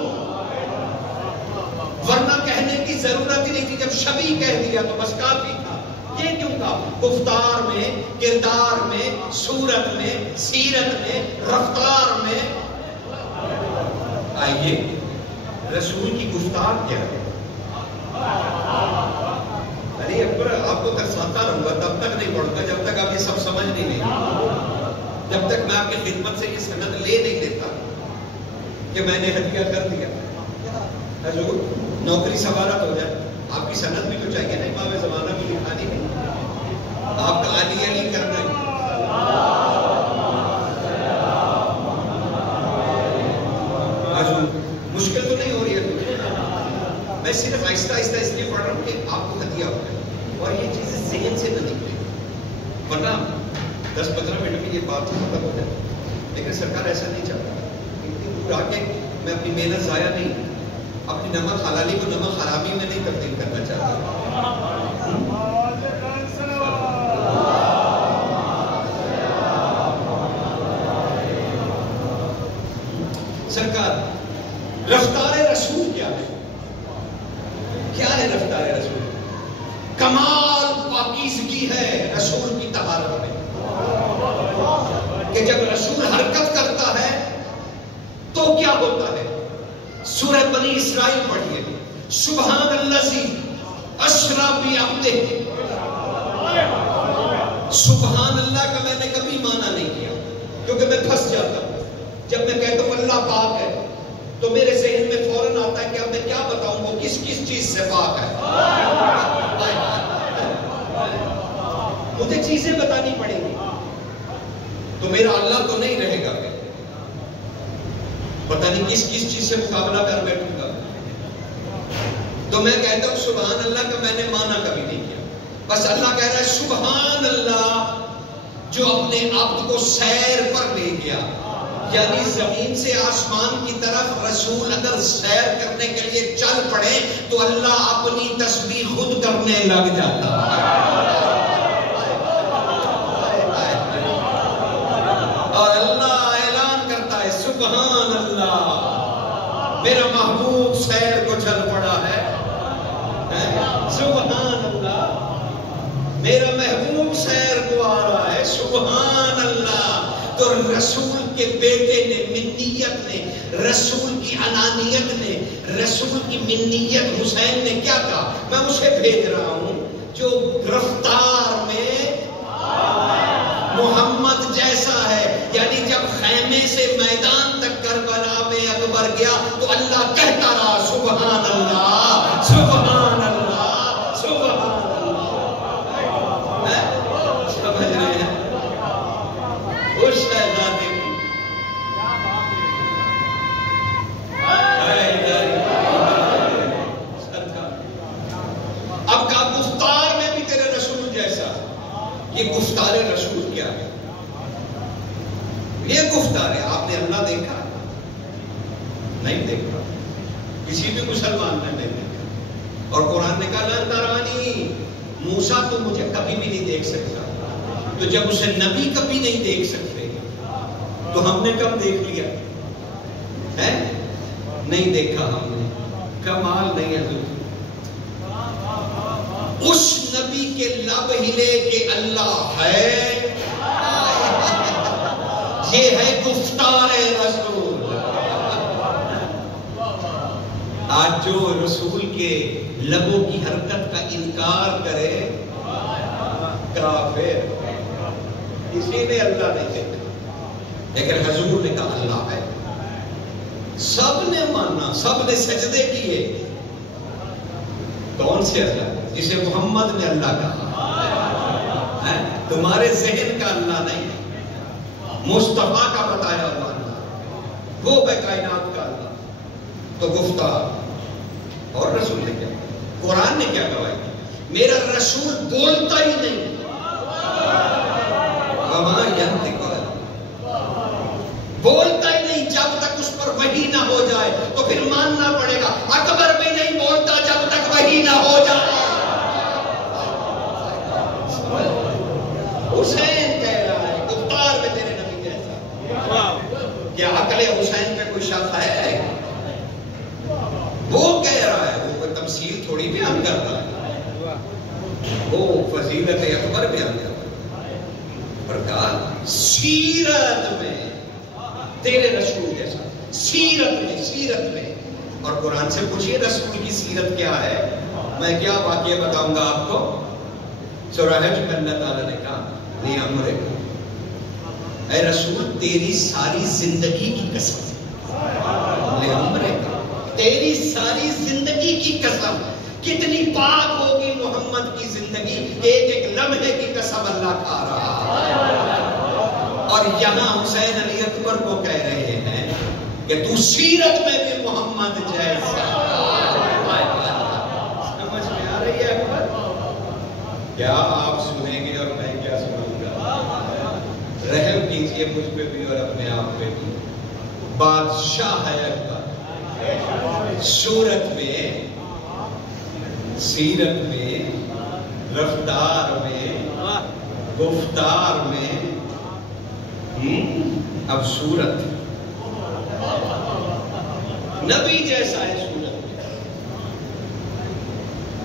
ورنہ کہنے کی ضرورت ہی نہیں تھی، جب شبیہ کہہ دیا تو بس کافی تھا. یہ کیوں کہا؟ گفتار میں، کردار میں، صورت میں، سیرت میں، رفتار میں. آئیے رسول کی گفتار کیا ہے؟ علی اکبر آپ کو ترساتا رہوں گا تب تک نہیں پڑھتا جب تک آپ یہ سب سمجھ نہیں لیں، جب تک میں آپ کی خدمت سے یہ سند لے نہیں لیتا کہ میں نے ہدیہ کر دیا. حضور نوکری سوالت ہو جائے آپ کی سند بھی تو چاہیے نا، امام زمانہ بھی لکھانی نہیں، آپ کا علی علی کرنا ہے. حضور مشکل تو نہیں ہو رہی ہے، میں صرف آہستہ آہستہ اس لیے پڑھ رہا ہوں کہ آپ کو ہدیہ ہو جائے اور یہ چیزیں ذہن سے نہ نکلے، ورنہ 10-15 منٹ میں یہ بات ختم ہو جائے. لیکن سرکار ایسا نہیں چاہتا، اتنی دور آ کے میں اپنی محنت ضائع نہیں، اپنی نمک حلالی کو نمک حرامی میں نہیں تبدیل کرنا چاہتا. سرکار رفتار رسول کیا ہے؟ کیا ہے رفتار رسول؟ کمال پاکیزگی ہے رسول کی طہارت میں، کہ جب رسول حرکت کرتا ہے تو کیا ہوتا ہے؟ سورہ بنی اسرائیل پڑھیے، سبحان الذی اسری بعبدہ. سبحان اللہ کا میں نے کبھی معنی نہیں کیا کیونکہ میں پھنس جاتا ہوں. جب میں کہتا ہوں اللہ پاک ہے تو میرے ذہن میں فوراً آتا ہے کہ اب میں کیا بتاؤں وہ کس کس چیز سے پاک ہے. مجھے چیزیں بتانی پڑیں گی تو میرا اللہ تو نہیں رہے گا، پتہ نہیں کس کس چیز سے مقابلہ کر بیٹھوں گا. تو میں کہتا ہوں سبحان اللہ کا میں نے معنی کبھی نہیں کیا، بس اللہ کہہ رہا ہے سبحان اللہ جو اپنے عبد کو سیر پر لے گیا. یعنی زمین سے آسمان کی طرف رسول اگر سیر کرنے کے لیے چل پڑے تو اللہ اپنی تسبیح خود کرنے لگ جاتا. اور اللہ اعلان کرتا ہے سبحان اللہ میرا محبوب سیر کو چل پڑا ہے. سبحان اللہ میرا محبوب سیر کو آ رہا ہے. سبحان اللہ. تو رسول کے بیٹے نے، منیت نے، رسول کی انانیت نے، رسول کی منیت حسین نے کیا کہا؟ میں اسے بھیج رہا ہوں جو رفتار میں محمد جیسا ہے. یعنی جب خیمے سے میدان تک کربلا میں اکبر گیا تو اللہ کہتا رہا سبحان اللہ سبحان اللہ سبحان اللہ. سمجھ رہے ہیں؟ اب کہا گفتار میں بھی تیرے رسول جیسا. یہ گفتار رسول کیا ہے؟ یہ گفتار ہے. آپ نے اللہ دیکھا؟ نہیں دیکھا. کسی بھی مسلمان نے نہیں دیکھا. اور قرآن نے کہا لن ترانی، موسیٰ تو مجھے کبھی بھی نہیں دیکھ سکتا. تو جب اسے نبی کبھی نہیں دیکھ سکتے تو ہم نے کب دیکھ لیا ہے؟ نہیں دیکھا ہم نے. کمال نہیں ہے حضور. اس نبی کے لب ہلے کہ اللہ ہے. یہ ہے گفتار رسول. آج جو رسول کے لبوں کی حرکت کا انکار کرے کافر. کسی نے اللہ نہیں دیکھا لیکن حضور نے کہا اللہ ہے. سب نے مانا، سب نے سجدے کیے. کون سے اللہ؟ جسے محمد نے اللہ کہا. تمہارے ذہن کا اللہ نہیں، مصطفیٰ کا بتایا ہوا اللہ، وہ بے کائنات کا اللہ. تو گفتار. اور رسول نے کیا؟ قرآن نے کیا گواہی دی؟ میرا رسول بولتا ہی نہیں. وما ينطق، بولتا ہی نہیں جب تک اس پر وحی نہ ہو جائے. تو پھر ماننا پڑے گا اکبر بھی نہیں بولتا جب تک وحی نہ ہو جائے. حسین کہہ رہا ہے گفتار میں تیرے نبی جیسا. کیا عقل حسین میں کوئی شک ہے؟ وہ کہہ رہا ہے. وہ کوئی تمثیل تھوڑی بیان کرتا ہے، وہ فضیلت اکبر بیان کرتا ہے. پر کہا سیرت میں تیرے رسول جیسا. سیرت میں، سیرت میں. اور قرآن سے پوچھئے رسول کی سیرت کیا ہے. میں کیا واقعہ بتاؤں گا آپ کو. سورہ حج میں اللہ تعالیٰ نے کہا اے رسول تیری ساری زندگی کی قسم، تیری ساری زندگی کی قسم. کتنی پاک ہوگی محمد کی زندگی، ایک ایک لمحے کی قسم اللہ کھا رہا ہے. اور یہاں حسین علی اکبر کو کہہ رہے ہیں کہ تو سیرت میں بھی محمد جیسا. سمجھ میں آ رہی ہے اکبر؟ کیا آپ سنیں گے اور میں کیا سنوں گا؟ رحم کیجئے مجھ پہ بھی اور اپنے آپ پہ بھی. بادشاہ ہے اکبر. صورت میں، سیرت میں، رفتار میں، گفتار میں، اب صورت نبی جیسا ہے صورت میں.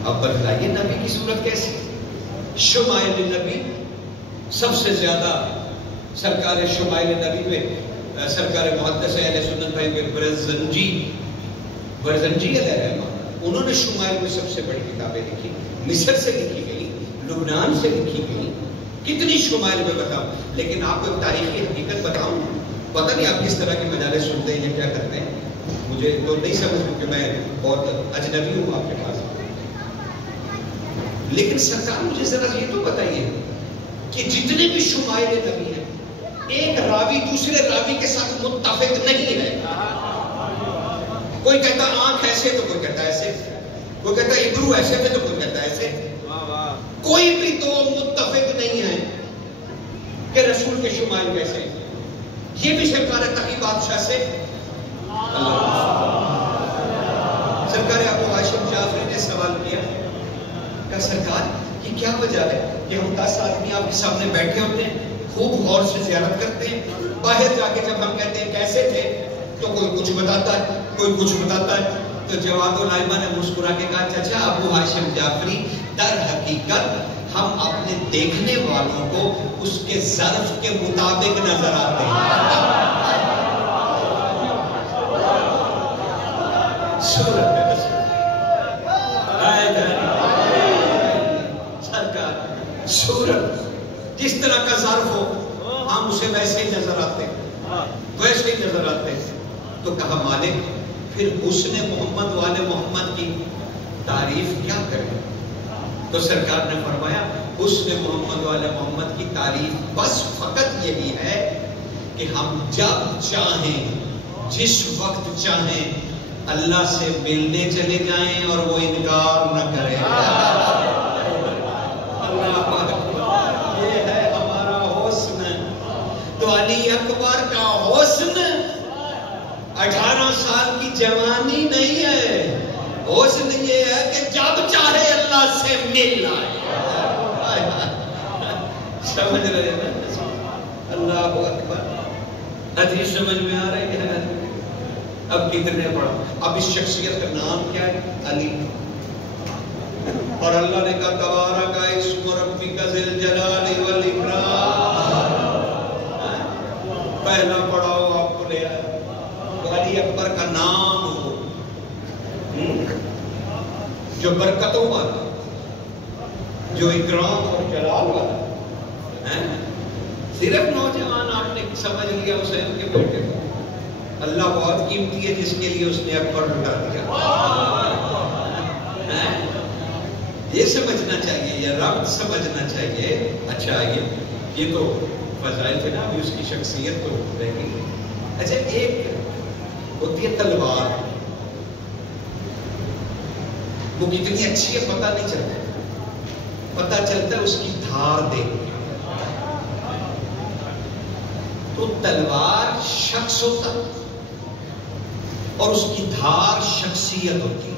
اب بتلائیے نبی کی صورت کیسی؟ شمائل نبی سب سے زیادہ سرکار شمائل نبی میں سرکار محدث اہل سنت بھائی برزنجی علیہ رحمہ انہوں نے شمائل میں سب سے بڑی کتابیں لکھی. مصر سے لکھی گئی، لبنان سے لکھی گئی. کتنی شمائل میں بتاؤں. لیکن آپ کو تاریخی حقیقت بتاؤں، پتہ نہیں آپ کس طرح کی مجالس سنتے ہیں یا کیا کرتے ہیں، مجھے تو نہیں سمجھ کہ میں بہت اجنبی ہوں آپ کے پاس. لیکن سرکار مجھے ذرا یہ تو بتائیے کہ جتنے بھی شمائل نبی ہیں ایک راوی دوسرے راوی کے ساتھ متفق نہیں ہے. کوئی کہتا آنکھ ایسے تو کوئی کہتا ایسے، کوئی کہتا ابرو ایسے میں تو کوئی کہتا ایسے. کوئی بھی تو متفق نہیں ہے کہ رسول کے شمائل کیسے. یہ بھی سرکار تقی بادشاہ سے سرکار ابو ہاشم جعفری نے سوال کیا کہ سرکار یہ کیا وجہ ہے کہ ہم 10 آدمی آپ کے سامنے بیٹھے ہوتے ہیں، خوب غور سے زیارت کرتے ہیں، باہر جا کے جب ہم کہتے ہیں کیسے تھے تو کوئی کچھ بتاتا ہے، کوئی کچھ بتاتا ہے. تو جواد العلمہ نے مسکرا کے کہا چچا ابو ہاشم جعفری در حقیقت ہم اپنے دیکھنے والوں کو اس کے ظرف کے مطابق نظر آتے ہیں. صورت جس طرح کا ظرف ہو ہم اسے ویسے ہی نظر آتے ہیں، ویسے ہی نظر آتے ہیں. تو کہا مالک پھر حسن محمد والے محمد کی تعریف کیا کریں؟ تو سرکار نے فرمایا حسن محمد والے محمد کی تعریف بس فقط یہی ہے کہ ہم جب چاہیں جس وقت چاہیں اللہ سے ملنے چلے جائیں اور وہ انکار نہ کریں. حسن یہ ہے کہ جب چاہے اللہ سے مل آئے. سمجھ رہے ہیں نا؟ اللہ اکبر. حدیث سمجھ میں آ رہی ہے؟ اب کتنے پڑھا. اب اس شخصیت کا نام کیا ہے؟ علی. اور اللہ نے کہا تبارک اسم ربک ذی الجلال والاکرام. پہلا پڑھاؤ آپ کو لے آیا. علی اکبر کا نام ہو جو برکتوں والا، جو اکرام اور جلال والا. صرف نوجوان آپ نے سمجھ لیا حسین کے بیٹے کو. اللہ بہت قیمتی ہے جس کے لیے اس نے اکبر لٹا دیا. یہ سمجھنا چاہیے، یہ ربط سمجھنا چاہیے. اچھا یہ تو فضائل تھے نا، ابھی اس کی شخصیت تو رہ گئی. اچھا ایک ہوتی ہے تلوار، وہ کتنی اچھی ہے پتہ نہیں چلتا. پتہ چلتا ہے اس کی دھار دیکھ کے. تو تلوار شخص ہوتا اور اس کی دھار شخصیت ہوتی ہے.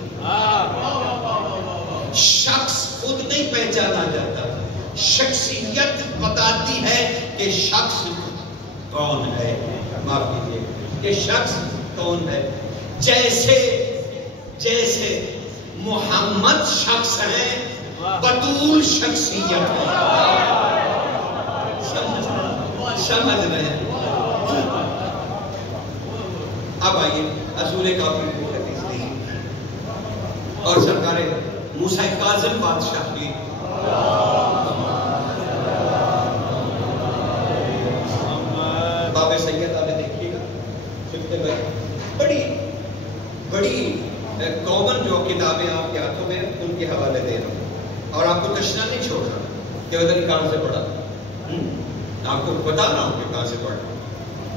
شخص خود نہیں پہچانا جاتا، شخصیت بتاتی ہے کہ شخص کون ہے. معاف کیجیے کہ شخص کون ہے. جیسے محمد شخص ہیں، بطول شخصیت ہے. سمجھ رہے ہیں؟ اب آئیے حضور کافی کو حدیث دی اور سرکار موسیٰ کاظم بادشاہ کی باب سیدہ میں دیکھیے گا. سکتے بھائی بڑی کامن جو کتابیں آپ کے ہاتھوں میں ان کے حوالے دے رہا ہوں اور آپ کو تشنا نہیں چھوڑ رہا کہ ادھر کہاں سے پڑھا. آپ کو بتا رہا ہوں کہ کہاں سے پڑھا،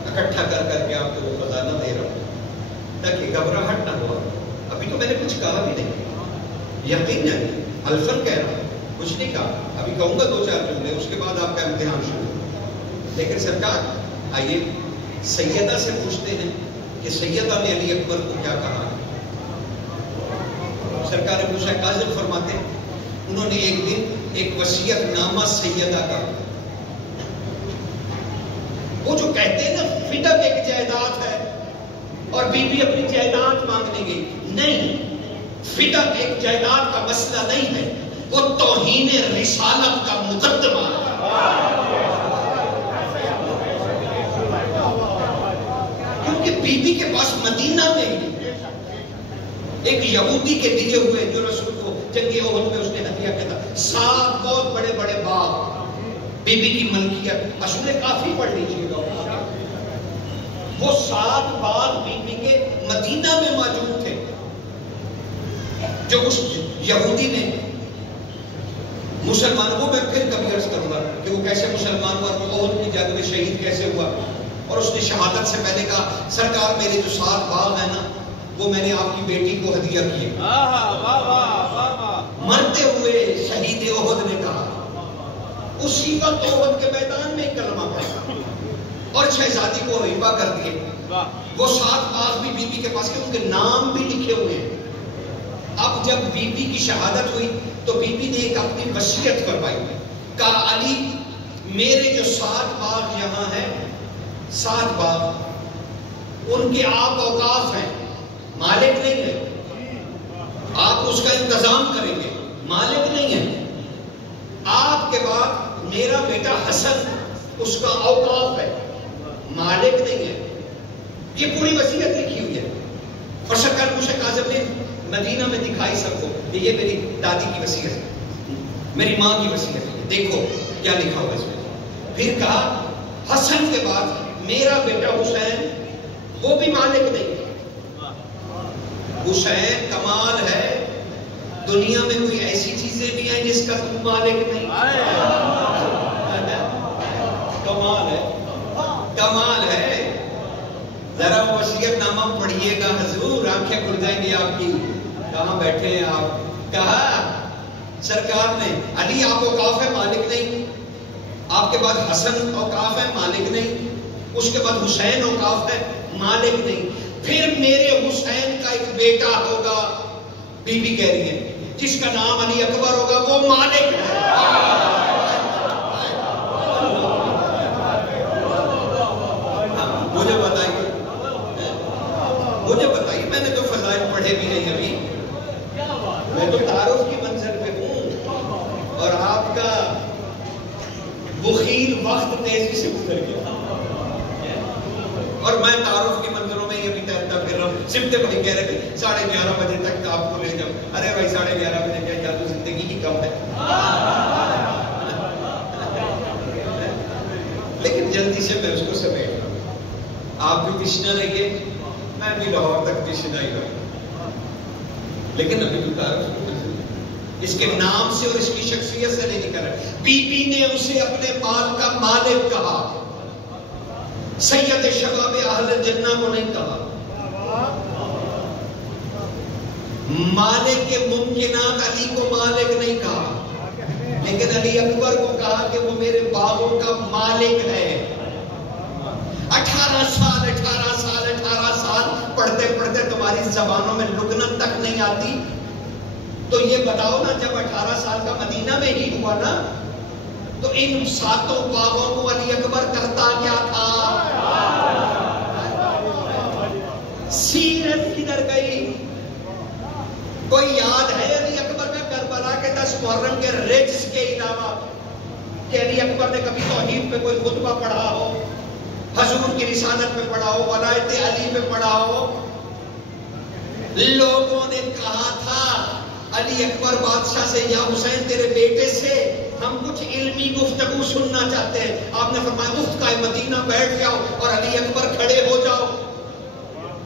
اکٹھا کر کے آپ کو وہ خزانہ دے رہا ہوں تاکہ گھبراہٹ نہ ہو. ابھی تو میں نے کچھ کہا بھی نہیں، یقین نہیں الفن کہہ رہا ہوں، کچھ نہیں کہا. ابھی کہوں گا 2-4 جملے، اس کے بعد آپ کا امتحان شروع. لیکن سرکار آئیے سیدہ سے پوچھتے ہیں کہ سیدہ نے علی اکبر کو کیا کہا. سرکار موسیٰ کاظم فرماتے ہیں انہوں نے ایک دن ایک وصیت نامہ سیدہ کا، وہ جو کہتے ہیں نا فدق ایک جائیداد ہے اور بی بی اپنی جائیداد مانگنے گئی. نہیں، فدق ایک جائیداد کا مسئلہ نہیں ہے، وہ توہین رسالت کا مقدمہ ہے. کیونکہ بی بی کے پاس مدینہ میں ایک یہودی کے دیے ہوئے جو رسول کو جنگ احد میں اس نے ہدیہ کیا تھا 7 بہت بڑے بڑے باغ بی بی کی ملکیت. اصول کافی پڑھ لیجیے گا. وہ 7 باغ بی بی کے مدینہ میں موجود تھے جو اس یہودی نے مسلمانوں کو. میں پھر کبھی عرض کروں گا کہ وہ کیسے مسلمان ہوا اور احد کی جنگ میں شہید کیسے ہوا. اور اس نے شہادت سے پہلے کہا سرکار میرے جو 7 باغ ہیں نا وہ میں نے آپ کی بیٹی کو ہدیہ کیے. مرتے ہوئے شہید احد نے کہا. اسی وقت احد کے میدان میں کلمہ پڑھا اور شہزادی کو ہبہ کر دیے. وہ 7 باغ بھی بی بی کے پاس کے ان کے نام بھی لکھے ہوئے ہیں. اب جب بی بی کی شہادت ہوئی تو بی بی نے ایک اپنی وصیت کروائی. کہا علی میرے جو 7 باغ یہاں ہیں 7 باغ ان کے آپ اوقاف ہیں، مالک نہیں ہے. آپ اس کا انتظام کریں گے، مالک نہیں ہے. آپ کے بعد میرا بیٹا حسن اس کا اوقاف ہے، مالک نہیں ہے. یہ پوری وصیت لکھی ہوئی ہے. اور سرکار موسیٰ کاظم نے مدینہ میں دکھائی سب کو کہ یہ میری دادی کی وصیت ہے، میری ماں کی وصیت ہے، دیکھو کیا لکھا ہوا اس میں. پھر کہا حسن کے بعد میرا بیٹا حسین وہ بھی مالک نہیں. حسین کمال ہے، دنیا میں کوئی ایسی چیزیں بھی ہیں جس کا تم مالک نہیں. کمال ہے، کمال ہے. ذرا وصیت نامہ پڑھیے گا حضور، آنکھیں کھل جائیں گی آپ کی. کہاں بیٹھے ہیں آپ؟ کہا سرکار نے علی آپ اوقاف ہے، مالک نہیں. آپ کے بعد حسن اوقاف ہے، مالک نہیں. اس کے بعد حسین اوقاف ہے، مالک نہیں. پھر میرے حسین کا ایک بیٹا ہوگا بی بی کہہ رہی ہے جس کا نام علی اکبر ہوگا وہ مالک ہے. مجھے بتائیے میں نے تو فضائل پڑھے بھی نہیں ابھی, میں تو تعارف کی منزل پہ ہوں اور آپ کا بخیل وقت تیزی سے گزر گیا اور میں تعارف کی منزلوں میں ابھی ٹہلتا پھر رہا ہوں. سمتے بھائی کہہ رہے تھے 11:30 بجے تک آپ کو لے جاؤ. ارے بھائی 11:30 بجے کیا جادو زندگی ہی کم ہے. لیکن جلدی سے میں اس کو سمیٹ رہا ہوں. آپ بھی تشنا رہیے, میں بھی لاہور تک تشنا ہی رہا, لیکن ابھی تو تعارف اس کے نام سے اور اس کی شخصیت سے نہیں نکل رہا. بی بی نے اسے اپنے مال کا مالک کہا, سید شباب اہل جنہ کو نہیں کہا. مالک کے ممکنات علی کو مالک نہیں کہا, لیکن علی اکبر کو کہا کہ وہ میرے باغوں کا مالک ہے. 18 سال پڑھتے پڑھتے تمہاری زبانوں میں لگنت تک نہیں آتی, تو یہ بتاؤ نا جب 18 سال کا مدینہ میں ہی ہوا نا تو ان 7 باغوں کو علی اکبر کرتا کیا تھا؟ سیرت کدھر گئی؟ کوئی یاد ہے علی اکبر کا کربلا کے 10 محرم کے رجز کے علاوہ کہ علی اکبر نے کبھی توحید پہ کوئی خطبہ پڑھا ہو, حضور کی رسالت پہ پڑھا ہو, ولایت علی پہ پڑھا ہو؟ لوگوں نے کہا تھا علی اکبر بادشاہ سے, یا حسین تیرے بیٹے سے ہم کچھ علمی گفتگو سننا چاہتے ہیں. آپ نے فرمایا افقۂ مدینہ بیٹھ جاؤ اور علی اکبر کھڑے ہو جاؤ,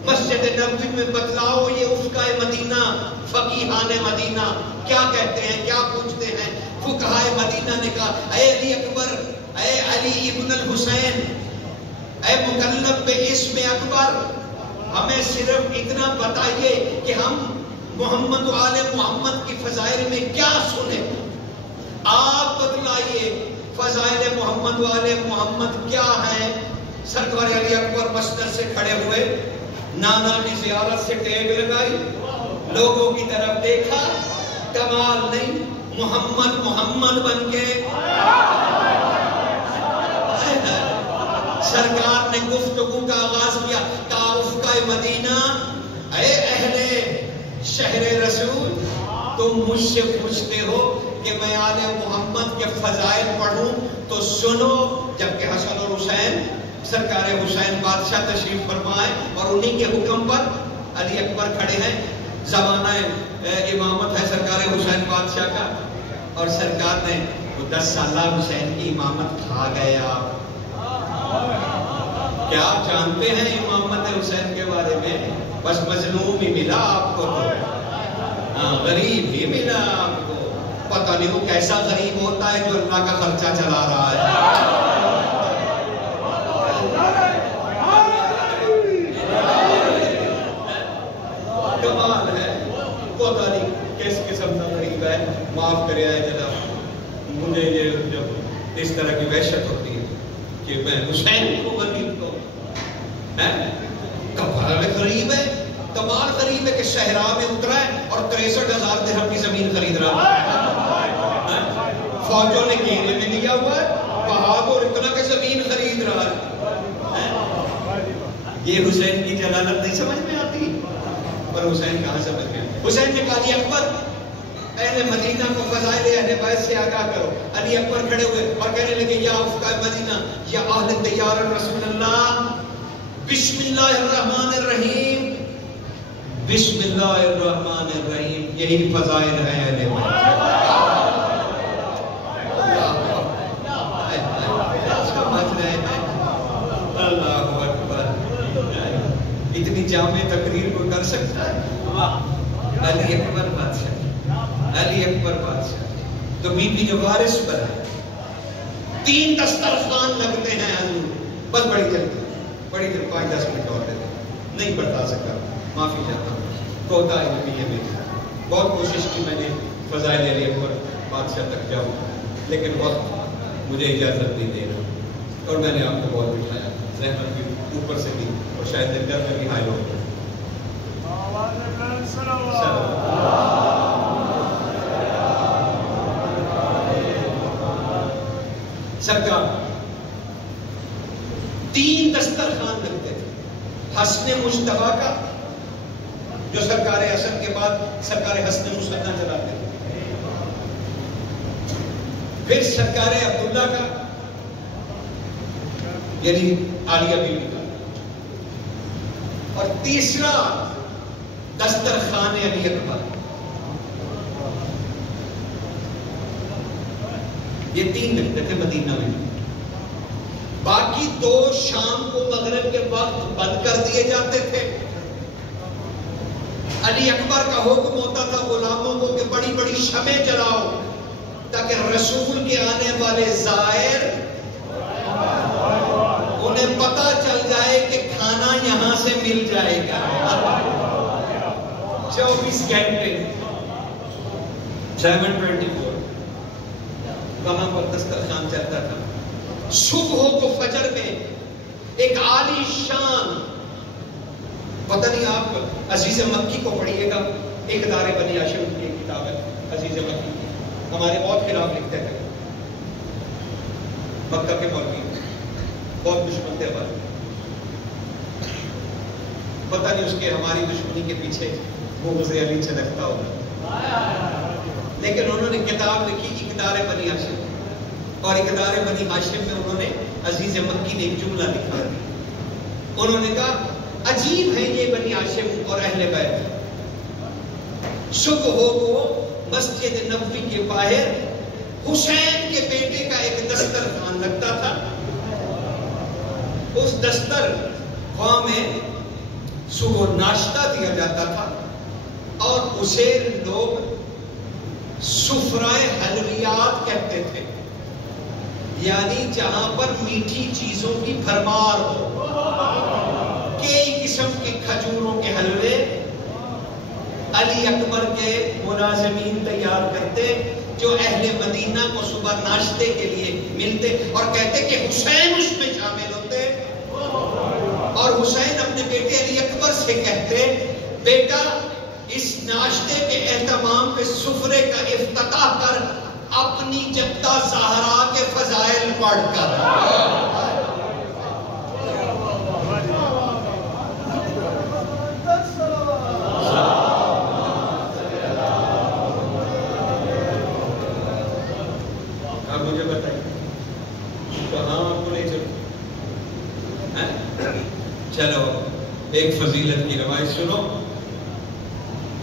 مسجد نبوی میں بتلاؤ یہ افقۂ مدینہ, فقیہان مدینہ کیا کہتے ہیں, کیا پوچھتے ہیں. فقہائے مدینہ نے کہا اے علی اکبر, اے علی ابن الحسین, اے مکلف باسم اکبر, ہمیں صرف اتنا بتائیے کہ ہم محمد و آل محمد کی فضائل میں کیا سنیں. آپ بتلائیے فضائل محمد و آل محمد کیا ہیں. سرکار علی اکبر مسجد سے کھڑے ہوئے, نانا کی زیارت سے ٹیک لگائی, لوگوں کی طرف دیکھا, کمال نہیں, محمد بن کے سرکار نے گفتگو کا آغاز کیا. افقۂ مدینہ, اے اہل شہر رسول, تم مجھ سے پوچھتے ہو کہ میں آل محمد کے فضائل پڑھوں تو سنو. جبکہ حسن اور حسین, سرکار حسین بادشاہ تشریف فرمائے اور انہی کے حکم پر علی اکبر کھڑے ہیں. زمانہ امامت ہے سرکار حسین بادشاہ کا, اور سرکار نے وہ 10 سالہ حسین کی امامت کھا گئے. آپ کیا آپ جانتے ہیں امامت حسین کے بارے میں؟ بس مظلوم ہی ملا آپ کو, غریب ہی ملا آپ کو. پتہ نہیں وہ کیسا غریب ہوتا ہے جو اللہ کا خرچہ چلا رہا ہے. کمال ہے, پتہ نہیں کس قسم کا غریب ہے. معاف کرے آئے جناب, مجھے یہ جب اس طرح کی وحشت ہوتی ہے کہ میں حسین کو غریب کو کفارہ میں غریب ہے. کمال غریب ہے کہ صحرا میں اترا ہے اور 63,000 درہم کی زمین خرید رہا ہے. فوجوں نے گھیرے میں لیا ہوا ہے, بہادر اتنا کہ زمین خرید رہا ہے. یہ حسین کی جلالت نہیں سمجھ میں آتی, پر حسین کہاں سمجھ میں آتی. حسین نے کہا علی اکبر, اہل مدینہ کو فضائل اہل بیت سے آگاہ کرو. علی اکبر کھڑے ہوئے اور کہنے لگے یا افقۂ مدینہ, یا اہل دیار رسول اللہ, بسم اللہ الرحمن الرحیم, بسم اللہ الرحمن الرحیم, یہی فضائل ہیں اہل بیت. سمجھ رہے ہیں؟ اللہ اکبر. اتنی جامع تقریر کو کر سکتا ہے علی اکبر بادشاہ, علی اکبر بادشاہ. تو بی بی جو وارث پر ہے, 3 دسترخوان لگتے ہیں حضور. بس بڑی جلدی 5-10 منٹ اور دیتے, نہیں بتا سکا, معافی چاہتا ہوں. کوتا علمی ہے میری, بہت کوشش کی میں نے فضائل علی اکبر بادشاہ تک جاؤں, لیکن وقت مجھے اجازت نہیں دے رہا, اور میں نے آپ کو بہت بٹھایا, زحمت بھی اوپر سے بھی, اور شاید دل میں بھی حائل ہو گیا. سرکار 3 دسترخوان لگتے تھے، حسن مصطفیٰ کا جو سرکار حسن کے بعد سرکار حسن مصطفیٰ چلاتے تھے، پھر سرکار عبداللہ کا یعنی عالیہ بی بی کا، اور تیسرا دسترخوان علی اکبر. یہ 3 لگتے تھے مدینہ میں. باقی 2 شام کو مغرب کے وقت بند کر دیے جاتے تھے. علی اکبر کا حکم ہوتا تھا غلاموں کو کہ بڑی بڑی شمع جلاؤ تاکہ رسول کے آنے والے زائر انہیں پتا چل جائے کہ کھانا یہاں سے مل جائے گا. 24 گھنٹے 724 وہاں پر دسترخوان چلتا تھا. صبح کو فجر میں ایک عالی شان، پتہ نہیں آپ عزیز مکی کو پڑھیے گا، اقدار بنی ہاشم کی کتاب ہے عزیز مکی کی، ہمارے بہت خلاف لکھتے تھے، مکہ کے مولوی بہت دشمن تھے ہمارے. پتہ نہیں اس کے ہماری دشمنی کے پیچھے بغض علی چھلکتا ہوگا، لیکن انہوں نے کتاب لکھی اقدار بنی ہاشم، اور اقدار بنی ہاشم میں انہوں نے عزیز مکی نے ایک جملہ لکھا. انہوں نے کہا عجیب ہے یہ بنی ہاشم اور اہل بیت، صبح کو مسجد نبوی کے باہر حسین کے بیٹے کا ایک دسترخوان لگتا تھا. اس دسترخوان میں صبح ناشتہ دیا جاتا تھا اور اسے لوگ سفرائے حلویات کہتے تھے، یعنی جہاں پر میٹھی چیزوں کی بھرمار ہو. کئی قسم کے کھجوروں کے حلوے علی اکبر کے ملازمین تیار کرتے جو اہل مدینہ کو صبح ناشتے کے لیے ملتے، اور کہتے کہ حسین اس میں شامل ہوتے، اور حسین اپنے بیٹے علی اکبر سے کہتے بیٹا اس ناشتے کے اہتمام پہ سفرے کا افتتاح کر اپنی جدہ زہرا کے فضائل پڑھ کر. اب مجھے بتائیے کہاں آپ کو لے چلو ایک فضیلت کی روایت سنو.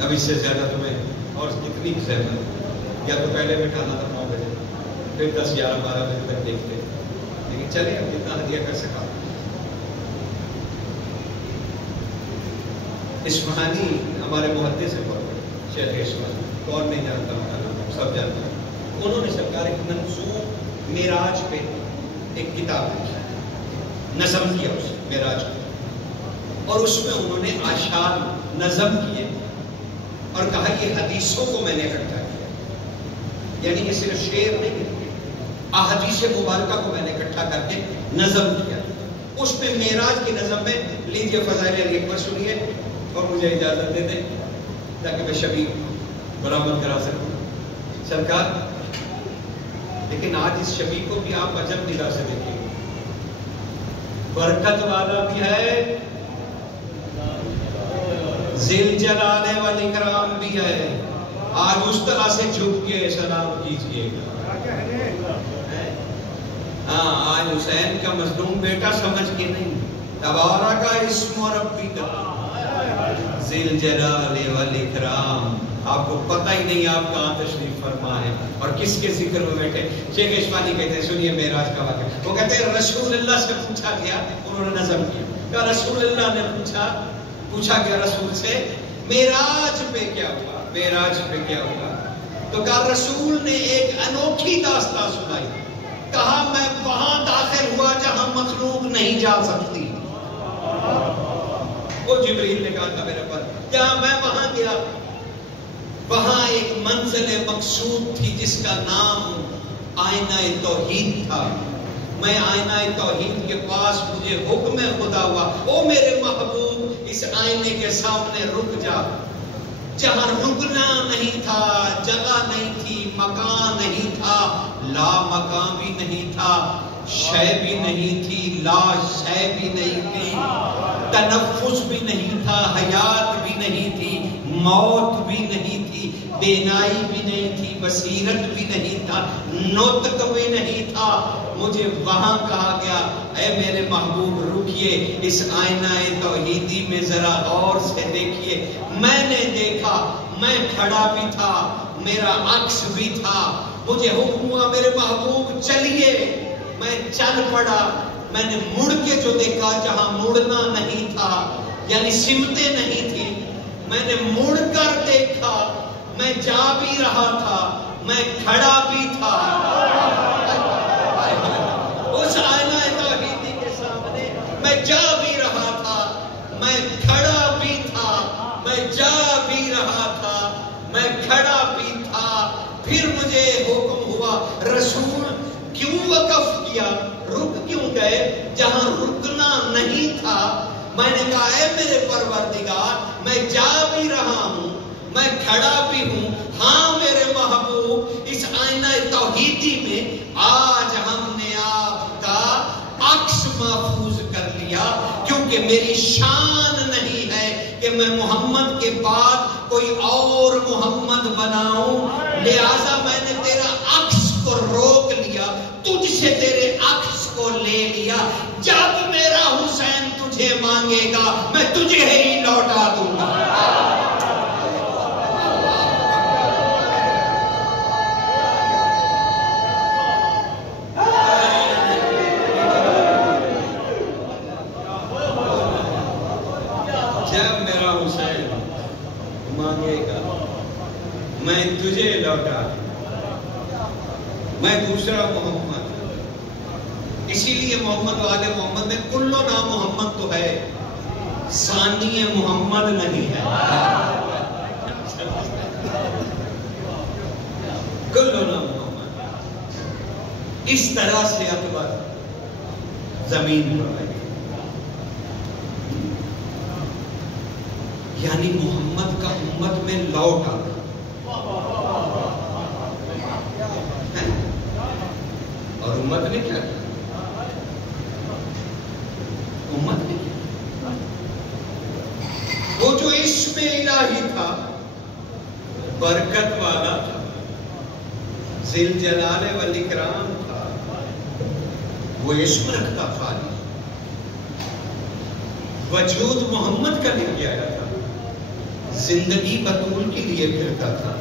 اب اس سے زیادہ تمہیں اور کتنی زحمت، یا تو پہلے بٹھانا تھا 9 بجے، پھر 10 11 12 بجے تک دیکھتے، لیکن چلے اب جتنا ہدیہ کر سکا. اصفہانی ہمارے محدث سے بہت بڑے شیخ اصفہانی، کون نہیں جانتا ان کا نام، سب جانتے ہیں. انہوں نے سرکار ایک منظوم معراج پہ ایک کتاب لکھی، نظم کیا اس معراج پہ، اور اس میں انہوں نے اشعار نظم کیے اور کہا یہ حدیثوں کو میں نے اکٹھا کیا، یعنی یہ صرف شعر نہیں، احادیث مبارکہ کو میں نے اکٹھا کر کے نظم کیا. اس میں معراج کی نظم میں لیجیے فضائل علی اکبر سنیے اور مجھے اجازت دے دیں تاکہ میں شبیہ برآمد کرا سکوں. سرکار لیکن آج اس شبیہ کو بھی آپ عجب نگاہ سے دیکھیں، برکت والا بھی ہے، ذل جلال والاکرام بھی ہے. آج اس طرح سے جھک کے سلام کیجئے گا. ہاں آج حسین کا مظلوم بیٹا سمجھ کے نہیں، تبارک اسم ربک ذل جلال والاکرام. آپ کو پتہ ہی نہیں آپ کہاں تشریف فرما ہے اور کس کے ذکر میں بیٹھے. شیخ اصفہانی کہتے ہیں سنیے معراج کا واقعہ. وہ کہتے ہیں رسول اللہ سے پوچھا گیا، انہوں نے نظم کیا، کہا رسول اللہ نے پوچھا گیا رسول سے معراج پہ کیا ہوا، معراج پہ کیا ہوا. تو کہا رسول نے ایک انوکھی داستان سنائی، کہا میں وہاں داخل ہوا جہاں مخلوق نہیں جا سکتی. وہ جبریل نے کہا تھا میرے پر، جہاں میں وہاں گیا وہاں ایک منزل مقصود تھی جس کا نام آئینہ توحید تھا. میں آئینہ توحید کے پاس، مجھے حکم خدا ہوا او میرے محبوب اس آئینے کے سامنے رک جا، جہاں رکنا نہیں تھا، جگہ نہیں تھی، مکان نہیں تھا، لا مکان بھی نہیں تھا، شے بھی نہیں تھی، لا شے بھی نہیں تھی، تنفس بھی نہیں تھا، حیات بھی نہیں تھی، موت بھی نہیں تھی، بینائی بھی نہیں تھی، بصیرت بھی نہیں تھا، نطق بھی نہیں تھا. مجھے وہاں کہا گیا اے میرے محبوب رکیے، اس آئینہ توحیدی میں ذرا غور سے دیکھیے. میں نے دیکھا، میں کھڑا بھی تھا، میرا عکس بھی تھا. مجھے حکم ہوا میرے محبوب چلیے. میں چل پڑا. میں نے مڑ کے جو دیکھا جہاں مڑنا نہیں تھا، یعنی سمتیں نہیں تھی، میں نے مڑ کر دیکھا. میں جا بھی رہا تھا، میں کھڑا بھی تھا. اس آئینہ توحیدی کے سامنے میں جا بھی رہا تھا، میں کھڑا بھی تھا، میں جا بھی رہا تھا، میں کھڑا بھی تھا. پھر مجھے حکم ہوا رسول کیوں وقف کیا، رک کیوں گئے جہاں رکنا نہیں تھا. میں نے کہا اے میرے پروردگار میں جا بھی رہا ہوں، میں کھڑا بھی ہوں. ہاں میرے محبوب اس آئینہ توحیدی میں آج ہم نے آپ کا عکس محفوظ کر لیا، کیونکہ میری شان نہیں ہے کہ میں محمد کے بعد کوئی اور محمد بناؤں. لہذا میں نے تیرا عکس کو روک لیا، تجھ سے تیرے عکس کو لے لیا. جب میرا حسین تجھے مانگے گا میں تجھے ہی لوٹا دوں گا. جب میرا حسین مانگے گا میں تجھے لوٹا دوں گا. میں دوسرا محمد. اسی لیے محمد والے محمد میں کلو نام محمد تو ہے، ثانی محمد نہیں ہے. کلو نام محمد. اس طرح سے اکبر زمین پر آئے، یعنی محمد کا امت میں لوٹ آ گیا. اور امت نے کیا کیا؟ امت نے کیا؟ وہ جو عشق الہی تھا، برکت والا تھا، ذل جلال والاکرام تھا، وہ عشق رکھتا خالی، وجود محمد کا لے کے آیا تھا، زندگی بطول کے لیے پھرتا تھا.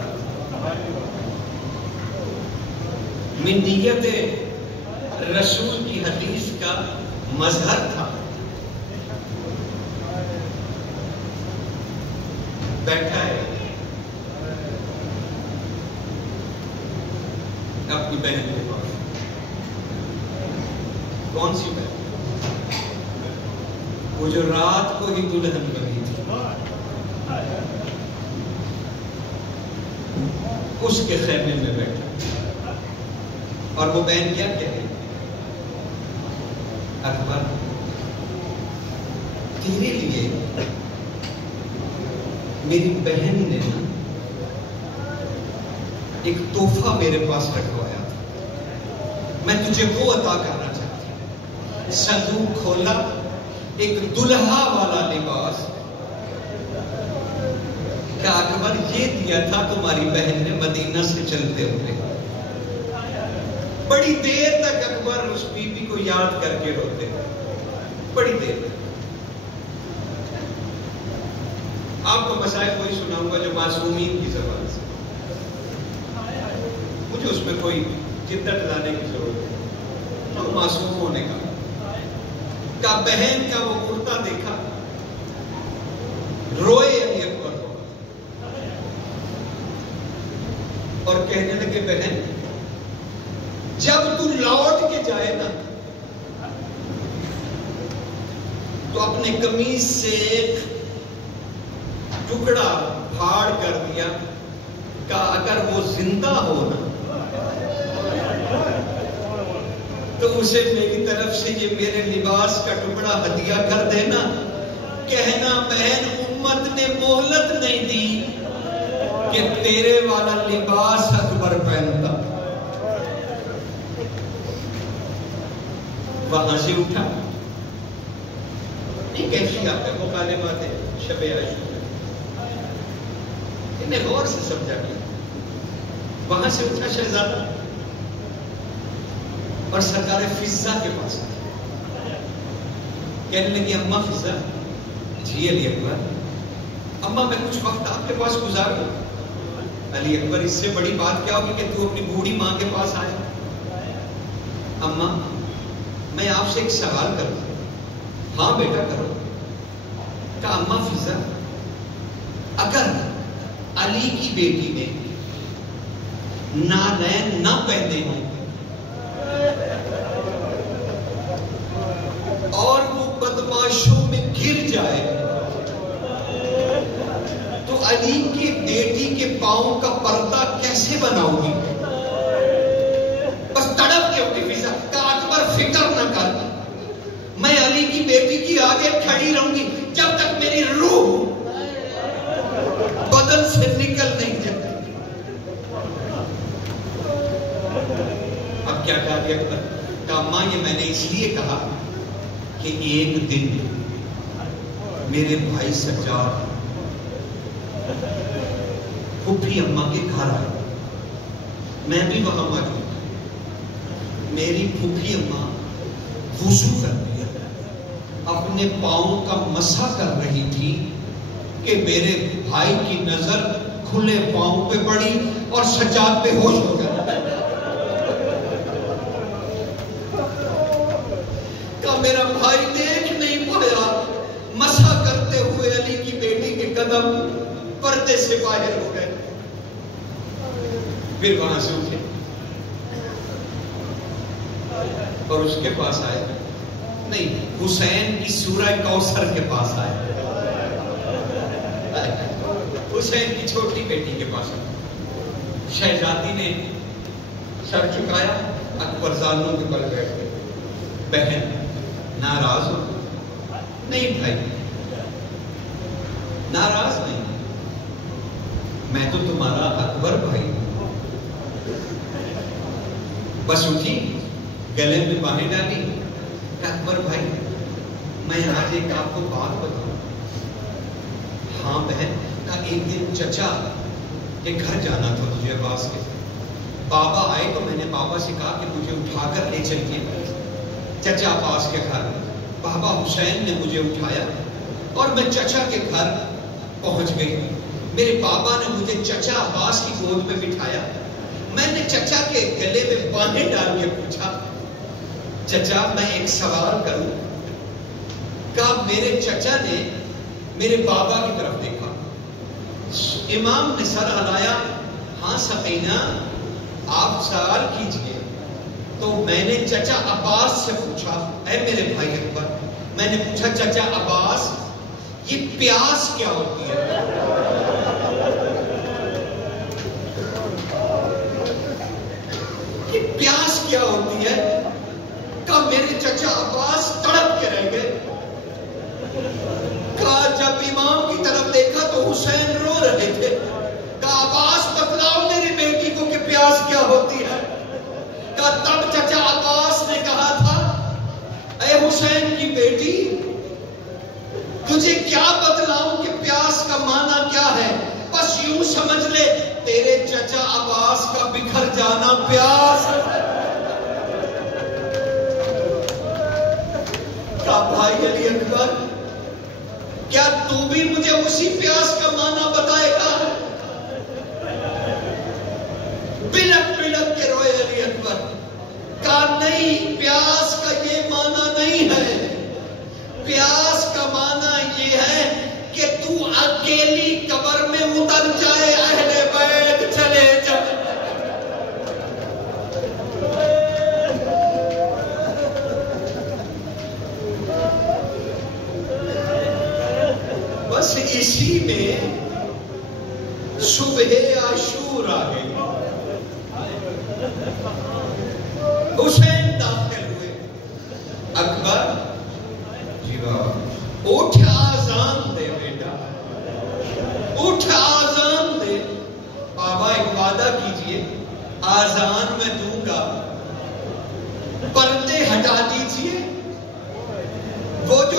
من نیت رسول کی حدیث کا مظہر تھا. بیٹھا ہے اپنی بہن کے پاس. کون سی بہن؟ وہ جو رات کو ہی دلہن بنی تھی، اس کے خیمے میں بیٹھا. اور وہ بہن کیا کہہ رہی؟ اکبر تیرے لیے میری بہن نے ایک تحفہ میرے پاس رکھوایا تھا، میں تجھے وہ عطا کرنا چاہتی ہوں. صندوق کھولا، ایک دلہا والا لباس. کہ اکبر یہ دیا تھا تمہاری بہن نے مدینہ سے چلتے ہوئے. بڑی دیر تک اکبر اس بی بی کو یاد کر کے روتے، بڑی دیر تک. آپ کو مسائل کوئی سناؤں گا جو معصومین کی زبان سے، مجھے اس میں کوئی جدت لانے کی ضرورت ہے. تو معصوم ہونے کا بہن کا وہ کرتا دیکھا، روئے علی اکبر کو اور کہنے لگے بہن جب تو لوٹ کے جائے نا تو اپنے قمیص سے ایک ٹکڑا پھاڑ کر دیا. کہا اگر وہ زندہ ہو نا تو اسے میری طرف سے یہ میرے لباس کا ٹکڑا ہدیہ کر دینا، کہنا بہن امت نے مہلت نہیں دی کہ تیرے والا لباس اکبر پہنتا. وہاں سے اٹھا. یہ کیفیات ہے مکالمات شب عاشور. انہیں غور سے سمجھا کیا. وہاں سے اٹھا شہزادہ اور سرکار فضا کے پاس کہنے لگی اماں فضا. جی علی اکبر. اماں میں کچھ وقت آپ کے پاس گزار دوں. علی اکبر اس سے بڑی بات کیا ہوگی کہ تو اپنی بوڑھی ماں کے پاس آئے. اماں میں آپ سے ایک سوال کروں. ہاں بیٹا کرو. کہا اماں فضا اگر علی کی بیٹی نے نالین نہ پہنے ہوں اور وہ بدماشوں میں گر جائے تو علی کی بیٹی کے پاؤں کا پردہ کیسے بناؤ گی؟ بس تڑپ کے اٹھی فضا. کہا اکبر فکر نہ کر. میں علی کی بیٹی کی آگے کھڑی رہوں گی جب تک میری روح بدن سے نکل نہیں جاتی. اب کیا کہا دیا اکبر؟ کہا ماں یہ میں نے اس لیے کہا کہ ایک دن میرے بھائی سجاد پھوپھی اماں کے گھر آئے. میں بھی وہاں موجود. میری پھوپھی اماں وضو کر دیا اپنے پاؤں کا مسح کر رہی تھی کہ میرے بھائی کی نظر کھلے پاؤں پہ پڑی اور سجاد بے ہوش ہو گیا. کہ میرا بھائی دیکھ نہیں پایا. مسح کرتے ہوئے علی کی بیٹی کے قدم پردے سے باہر ہو گئے. پھر وہاں سے اٹھے اور اس کے پاس آئے. نہیں, حسین کی سورہ کوثر کے پاس آئے. حسین کی چھوٹی بیٹی کے پاس آئے. شہزادی نے سر چکایا. اکبر زانوں کے بل بیٹھ گئے. بہن ناراض ہو؟ نہیں بھائی ناراض نہیں. میں تو تمہارا اکبر بھائی ہوں. بس اٹھی گلے میں باہیں ڈالی. اکبر بھائی میں آج ایک آپ کو بات بتاؤں. ہاں بہن. کا ایک دن چچا کے گھر جانا تھا مجھے عباس کے. بابا آئے تو میں نے بابا سے کہا کہ مجھے اٹھا کر لے چلیے چچا عباس کے گھر. بابا حسین نے مجھے اٹھایا اور میں چچا کے گھر پہنچ گئی. میرے بابا نے مجھے چچا عباس کی گود میں بٹھایا. میں نے چچا کے گلے میں باہیں ڈال کے پوچھا چچا میں ایک سوال کروں؟ کہا میرے چچا نے میرے بابا کی طرف دیکھا. امام نے سر ہلایا. ہاں سقینہ آپ سوال کیجئے. تو میں نے چچا عباس سے پوچھا اے میرے بھائی اکبر میں نے پوچھا چچا عباس یہ پیاس کیا ہوتی ہے؟ یہ پیاس کیا ہوتی ہے؟ کہا میرے چچا عباس تڑپ کے رہ گئے. کہا جب امام کی طرف دیکھا تو حسین رو رہے تھے. کہا عباس بتلاؤ میری بیٹی کو کہ پیاس کیا ہوتی ہے. کہا تب چچا عباس نے کہا تھا اے حسین کی بیٹی تجھے کیا بتلاؤں کہ پیاس کا معنی کیا ہے. بس یوں سمجھ لے تیرے چچا عباس کا بکھر جانا پیاس. کہا بھائی علی اکبر کیا تو بھی مجھے اسی پیاس کا معنی بتائے گا؟ بلک بلک کے روئے علی اکبر. کہا نہیں پیاس کا یہ معنی نہیں ہے. پیاس کا معنی یہ ہے کہ تو اکیلی قبر میں اتر جائے اہل بیت چلے جائے. بس اسی میں صبح عاشور آ گئی. حسین داخل ہوئے. اکبر جی بابا اٹھ آزان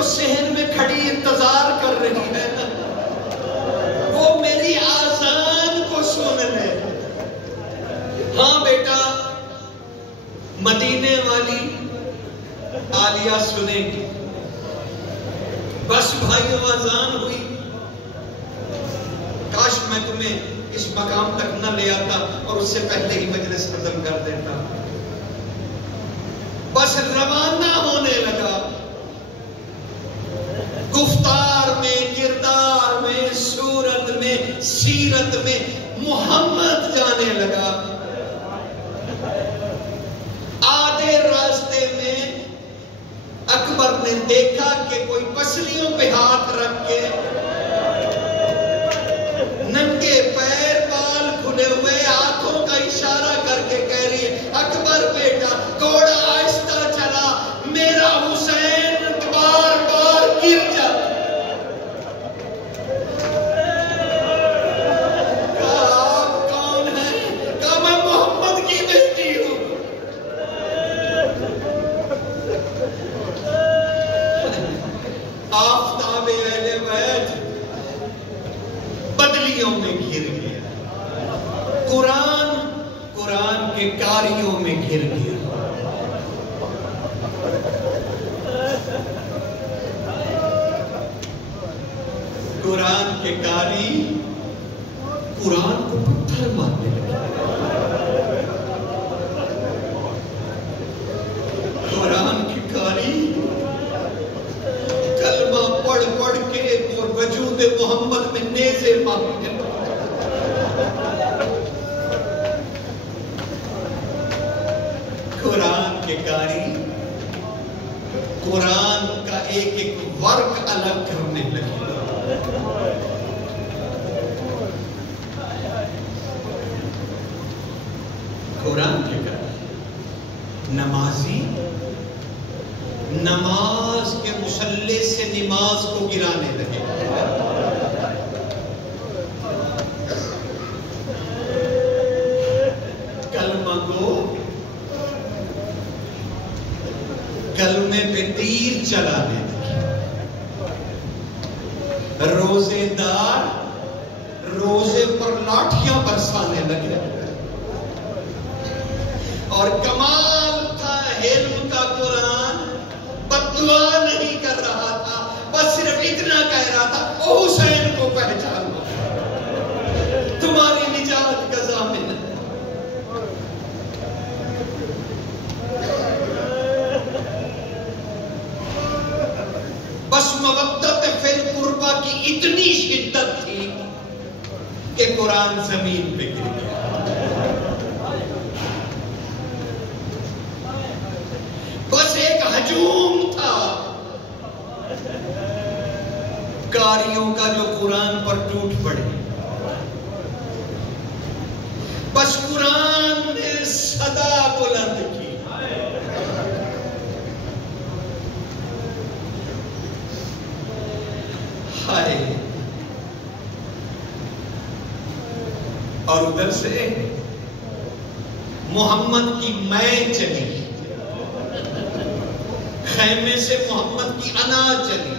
جو صحن میں کھڑی انتظار کر رہی ہے وہ میری آذان کو سن لے. ہاں بیٹا، مدینے والی عالیہ سنے گی. بس بھائیو آذان ہوئی. کاش میں تمہیں اس مقام تک نہ لے آتا اور اس سے پہلے ہی مجلس ختم کر دیتا. بس روانہ ہونے لگا. گفتار میں، کردار میں، صورت میں، سیرت میں محمد جانے لگا. آدھے راستے میں اکبر نے دیکھا کہ کوئی پسلیوں پہ ہاتھ رکھ کے ننگے پیر، بال کھلے ہوئے، ہاتھوں کا اشارہ کر کے کہہ رہی ہے اکبر بیٹا گھوڑا آہستہ چلا، میرا حسین بار بار گر جاتا. کہا آپ کون ہیں؟ کہا میں محمد کی بیٹی ہوں. آفتاب اہل بیت بدلیوں میں گھر گیا. قرآن کے کاریوں میں گھر گیا. قرآن کے کاری قرآن کو پتھر مارنے لگے. قرآن کی کاری کلمہ پڑھ پڑھ کے اور وجود محمد میں نیزے مارنے لگے. قرآن کے کاری قرآن کا ایک ایک ورق الگ کرنے لگے. قرآن کے کاری نمازی نماز کے مصلے سے نماز کو گرانے لگے. کلمہ کو کلمے پہ تیر چلانے لگے. روزے دار روزے پر لاٹھیاں برسانے لگے. اور کمال تھا علم کا قرآن بد دعا نہیں کر رہا تھا، بس صرف اتنا کہہ رہا تھا او حسین کو پہچانو، تمہاری نجات کا ضامن ہے. بس مودت فی القربہ کی اتنی شدت تھی کہ قرآن زمین پہ گر گیا. بس ایک ہجوم تھا کاریوں کا جو قرآن پر ٹوٹ پڑے. بس قرآن نے صدا بلند کی. ہائے، اور ادھر سے محمد کی میں چلی، خیمے سے محمد کی انا چلی.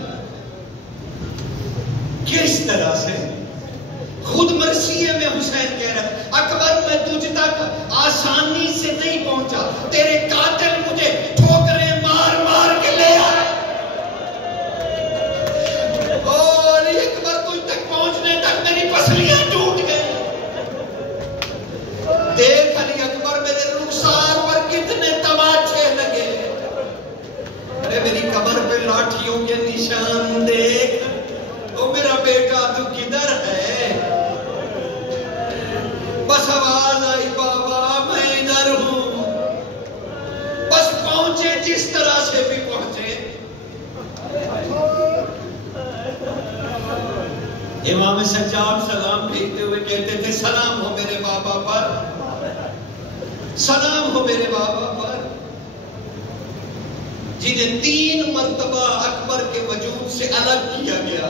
کس طرح سے؟ خود مرثیے میں حسین کہہ رہا اکبر میں تجھ تک آسانی سے نہیں پہنچا، تیرے قاتل مجھے ٹھوکریں مار مار کے لے آئے، اور اکبر تجھ تک پہنچنے تک میری پسلیاں ٹوٹ گئی. دیکھ علی اکبر میرے رخسار پر کتنے تماچے لگے. ارے میری کمر پہ لاٹھیوں کے نشان دیکھ. او میرا بیٹا تو کدھر ہے؟ بس آواز آئی بابا میں ادھر ہوں. بس پہنچے جس طرح سے بھی پہنچے. امام سجاد سلام بھیجتے ہوئے کہتے تھے سلام ہو میرے بابا پر، سلام ہو میرے بابا پر، جنہیں 3 مرتبہ اکبر کے وجود سے الگ کیا گیا.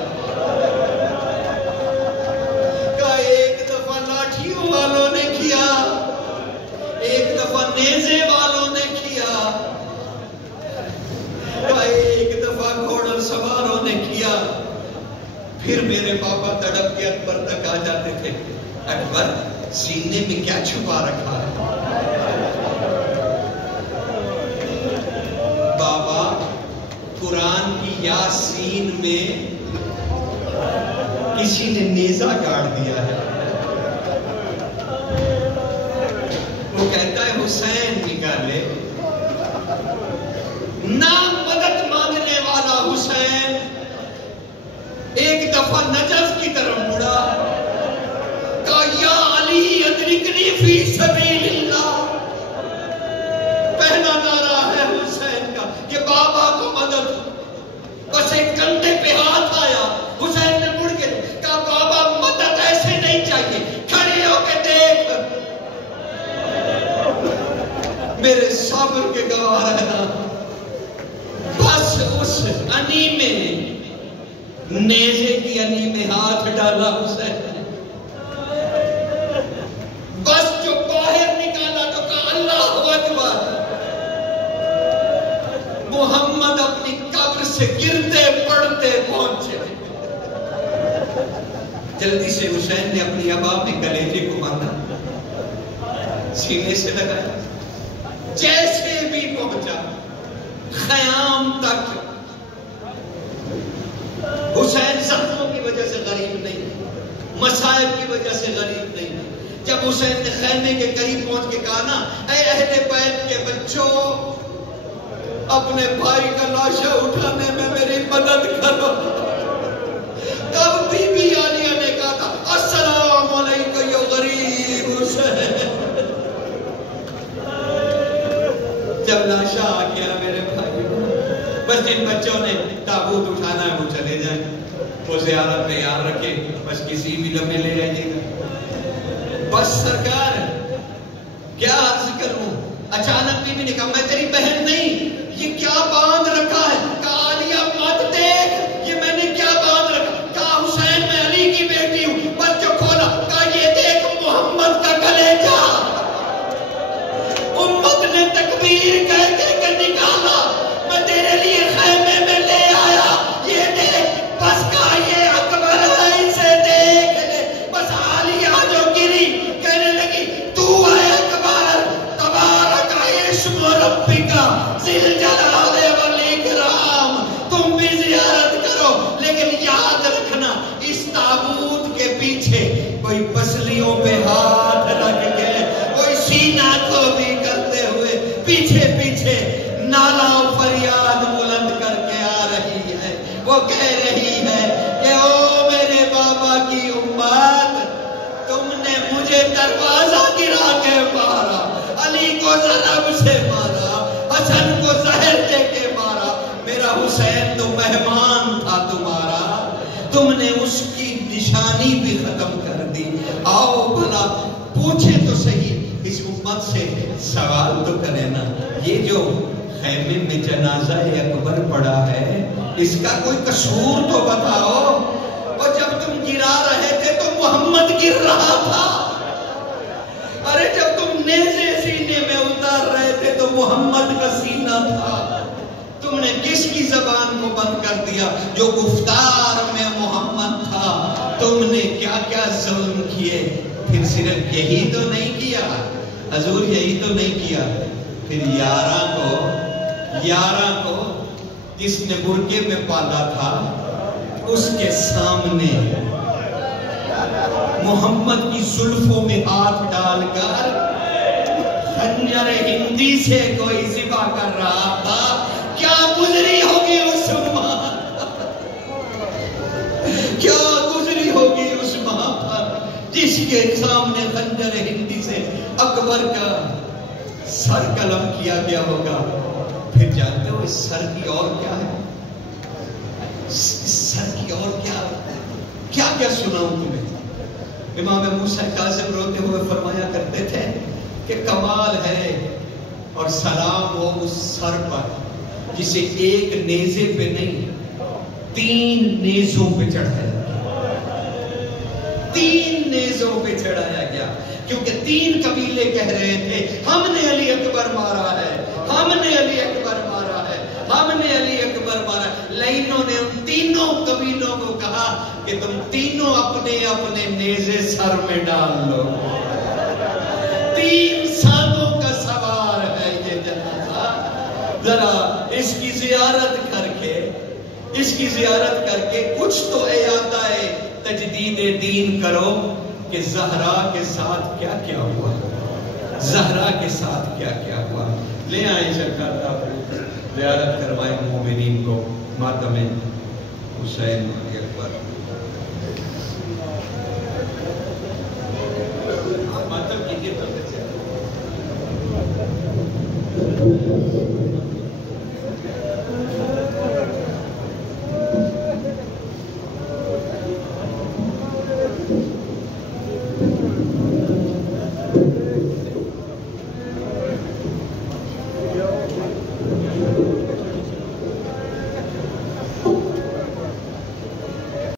کہا ایک دفعہ لاٹھیوں والوں نے کیا، ایک دفعہ نیزے والوں نے کیا، کہا ایک دفعہ گھوڑا سوار میرے پاپا تڑپ کے اکبر تک آ جاتے تھے، اکبر سینے میں کیا چھپا رکھا ہے؟ بابا قرآن کی یاسین میں کسی نے نیزہ گاڑ دیا ہے۔ وہ کہتا ہے حسین نکالے، نہ مدد مانگنے والا حسین ایک دفعہ نجف کی طرف مڑا، کہا یا علی ادرکنی فی سبیل اللہ۔ پہلا نعرہ ہے حسین کا کہ بابا کو مدد، بس ایک کندھے پہ ہاتھ آیا، حسین نے مڑ کے کہا بابا مدد ایسے نہیں چاہیے، کھڑے ہو کے دیکھ، میرے صبر کے گواہ رہنا۔ بس اس انی میں، نیزے کی انی میں ہاتھ ڈالا حسین نے، بس جو باہر نکالا تو کہا اللہ اکبر۔ محمد اپنی قبر سے گرتے پڑتے پہنچے۔ جلدی سے حسین نے اپنی ابا میں کلیجے کو باندھا، سینے سے لگایا، جیسے بھی پہنچا خیام تک۔ حسین زخموں کی وجہ سے غریب نہیں، مصائب کی وجہ سے غریب نہیں۔ جب حسین نے خیمے کے قریب پہنچ کے کہا نا، اے اہل بیت کے بچوں، اپنے بھائی کا لاشا اٹھانے میں میری مدد کرو۔ تب بی بی عالیہ نے کہا تھا السلام علیکم یا غریب حسین۔ جب لاشا آ گیا میرے بھائی، بس جن بچوں نے تابوت اٹھانا ہے وہ چلے جائیں، وہ زیارت میں یاد رکھے، بس کسی بھی لمحے لے جائیے گا۔ بس سرکار کیا عرض کروں، اچانک بی بی نے کہا میں تیری بہن نہیں، یہ کیا باندھ رکھا ہے؟ کہا عالیہ مت دیکھ، یہ میں نے کیا باندھ رکھا؟ کہا حسین میں علی کی بیٹی ہوں۔ بس جو کھولا، کہا یہ دیکھ محمد کا کلیجہ۔ امت نے تکبیر کہہ کے نکالا، میں تیرے لیے خیمے میں لے آیا، یہ دیکھ۔ بس کہا یہ اکبر ہے، اسے دیکھ لے۔ بس عالیہ جو گری کہنے لگی تو ہے اکبر، تبارک اسم ربک ذی الجلال والاکرام، تم بھی زیارت کرو، لیکن یاد رکھنا اس تابوت کے پیچھے کوئی پسلیوں پہ ہاتھ رکھ کے، کوئی سینہ کو بھی کرتے ہوئے پیچھے پیچھے نالا و فریاد بلند کر کے آ رہی ہے۔ وہ کہہ رہی ہے کہ او میرے بابا کی امت، تم نے مجھے دروازہ گرا کے مارا، علی کو ضرب سے مارا، حسن کو زہر دے کے مارا، میرا حسین تو مہمان تھا تمہارا، تم نے اس کی نشانی بھی ختم کر دی۔ آؤ بھلا پوچھے تو صحیح، اس امت سے سوال تو کرے نا، یہ جو خیمے میں جنازہ اکبر پڑا ہے، اس کا کوئی قصور تو بتاؤ۔ اور جب تم گرا رہے تھے تو محمد گر رہا تھا، ارے جب تم نیزے سینے میں اتار رہے تھے تو محمد کا سینہ تھا۔ تم نے کس کی زبان کو بند کر دیا؟ جو گفتار میں محمد تھا۔ تم نے کیا کیا ظلم کیے، پھر صرف یہی تو نہیں کیا حضور، یہی تو نہیں کیا، پھر یارہ کو جس نے برقعے میں پالا تھا، اس کے سامنے محمد کی زلفوں میں ہاتھ ڈال کر خنجر ہندی سے کوئی ذبح کر رہا تھا۔ کیا گزری ہوگی اس ماں، کیا گزری ہوگی اس ماں پر جس کے سامنے خنجر ہندی سے اکبر کا سر قلم کیا گیا ہوگا۔ پھر جانتے ہو اس سر کی اور کیا ہے؟ اس سر کی اور کیا کیا سناؤں تمہیں؟ امام موسیٰ کاظم روتے ہوئے فرمایا کرتے تھے کہ کمال ہے اور سلام ہو اس سر پر جسے ایک نیزے پہ نہیں 3 نیزوں پہ چڑھایا گیا، 3 نیزوں پہ چڑھایا گیا، کیونکہ 3 قبیلے کہہ رہے تھے ہم نے علی اکبر مارا ہے، ہم نے علی اکبر مارا ہے، ہم نے علی اکبر مارا ہے۔ لائنوں نے ان 3 قبیلوں کو کہا کہ تم تینوں اپنے اپنے نیزے سر میں ڈال لو. 3 سالوں کا سوار ہے یہ جنازہ. ذرا اس کی زیارت کر کے کچھ تو اعادہ تجدید دین کرو کہ زہرا کے ساتھ کیا کیا ہوا. زہرا کے ساتھ کیا کیا ہوا. لے آئیں شکرتا زیارت کروائیں مومنین کو. ماتم حسین اکبر.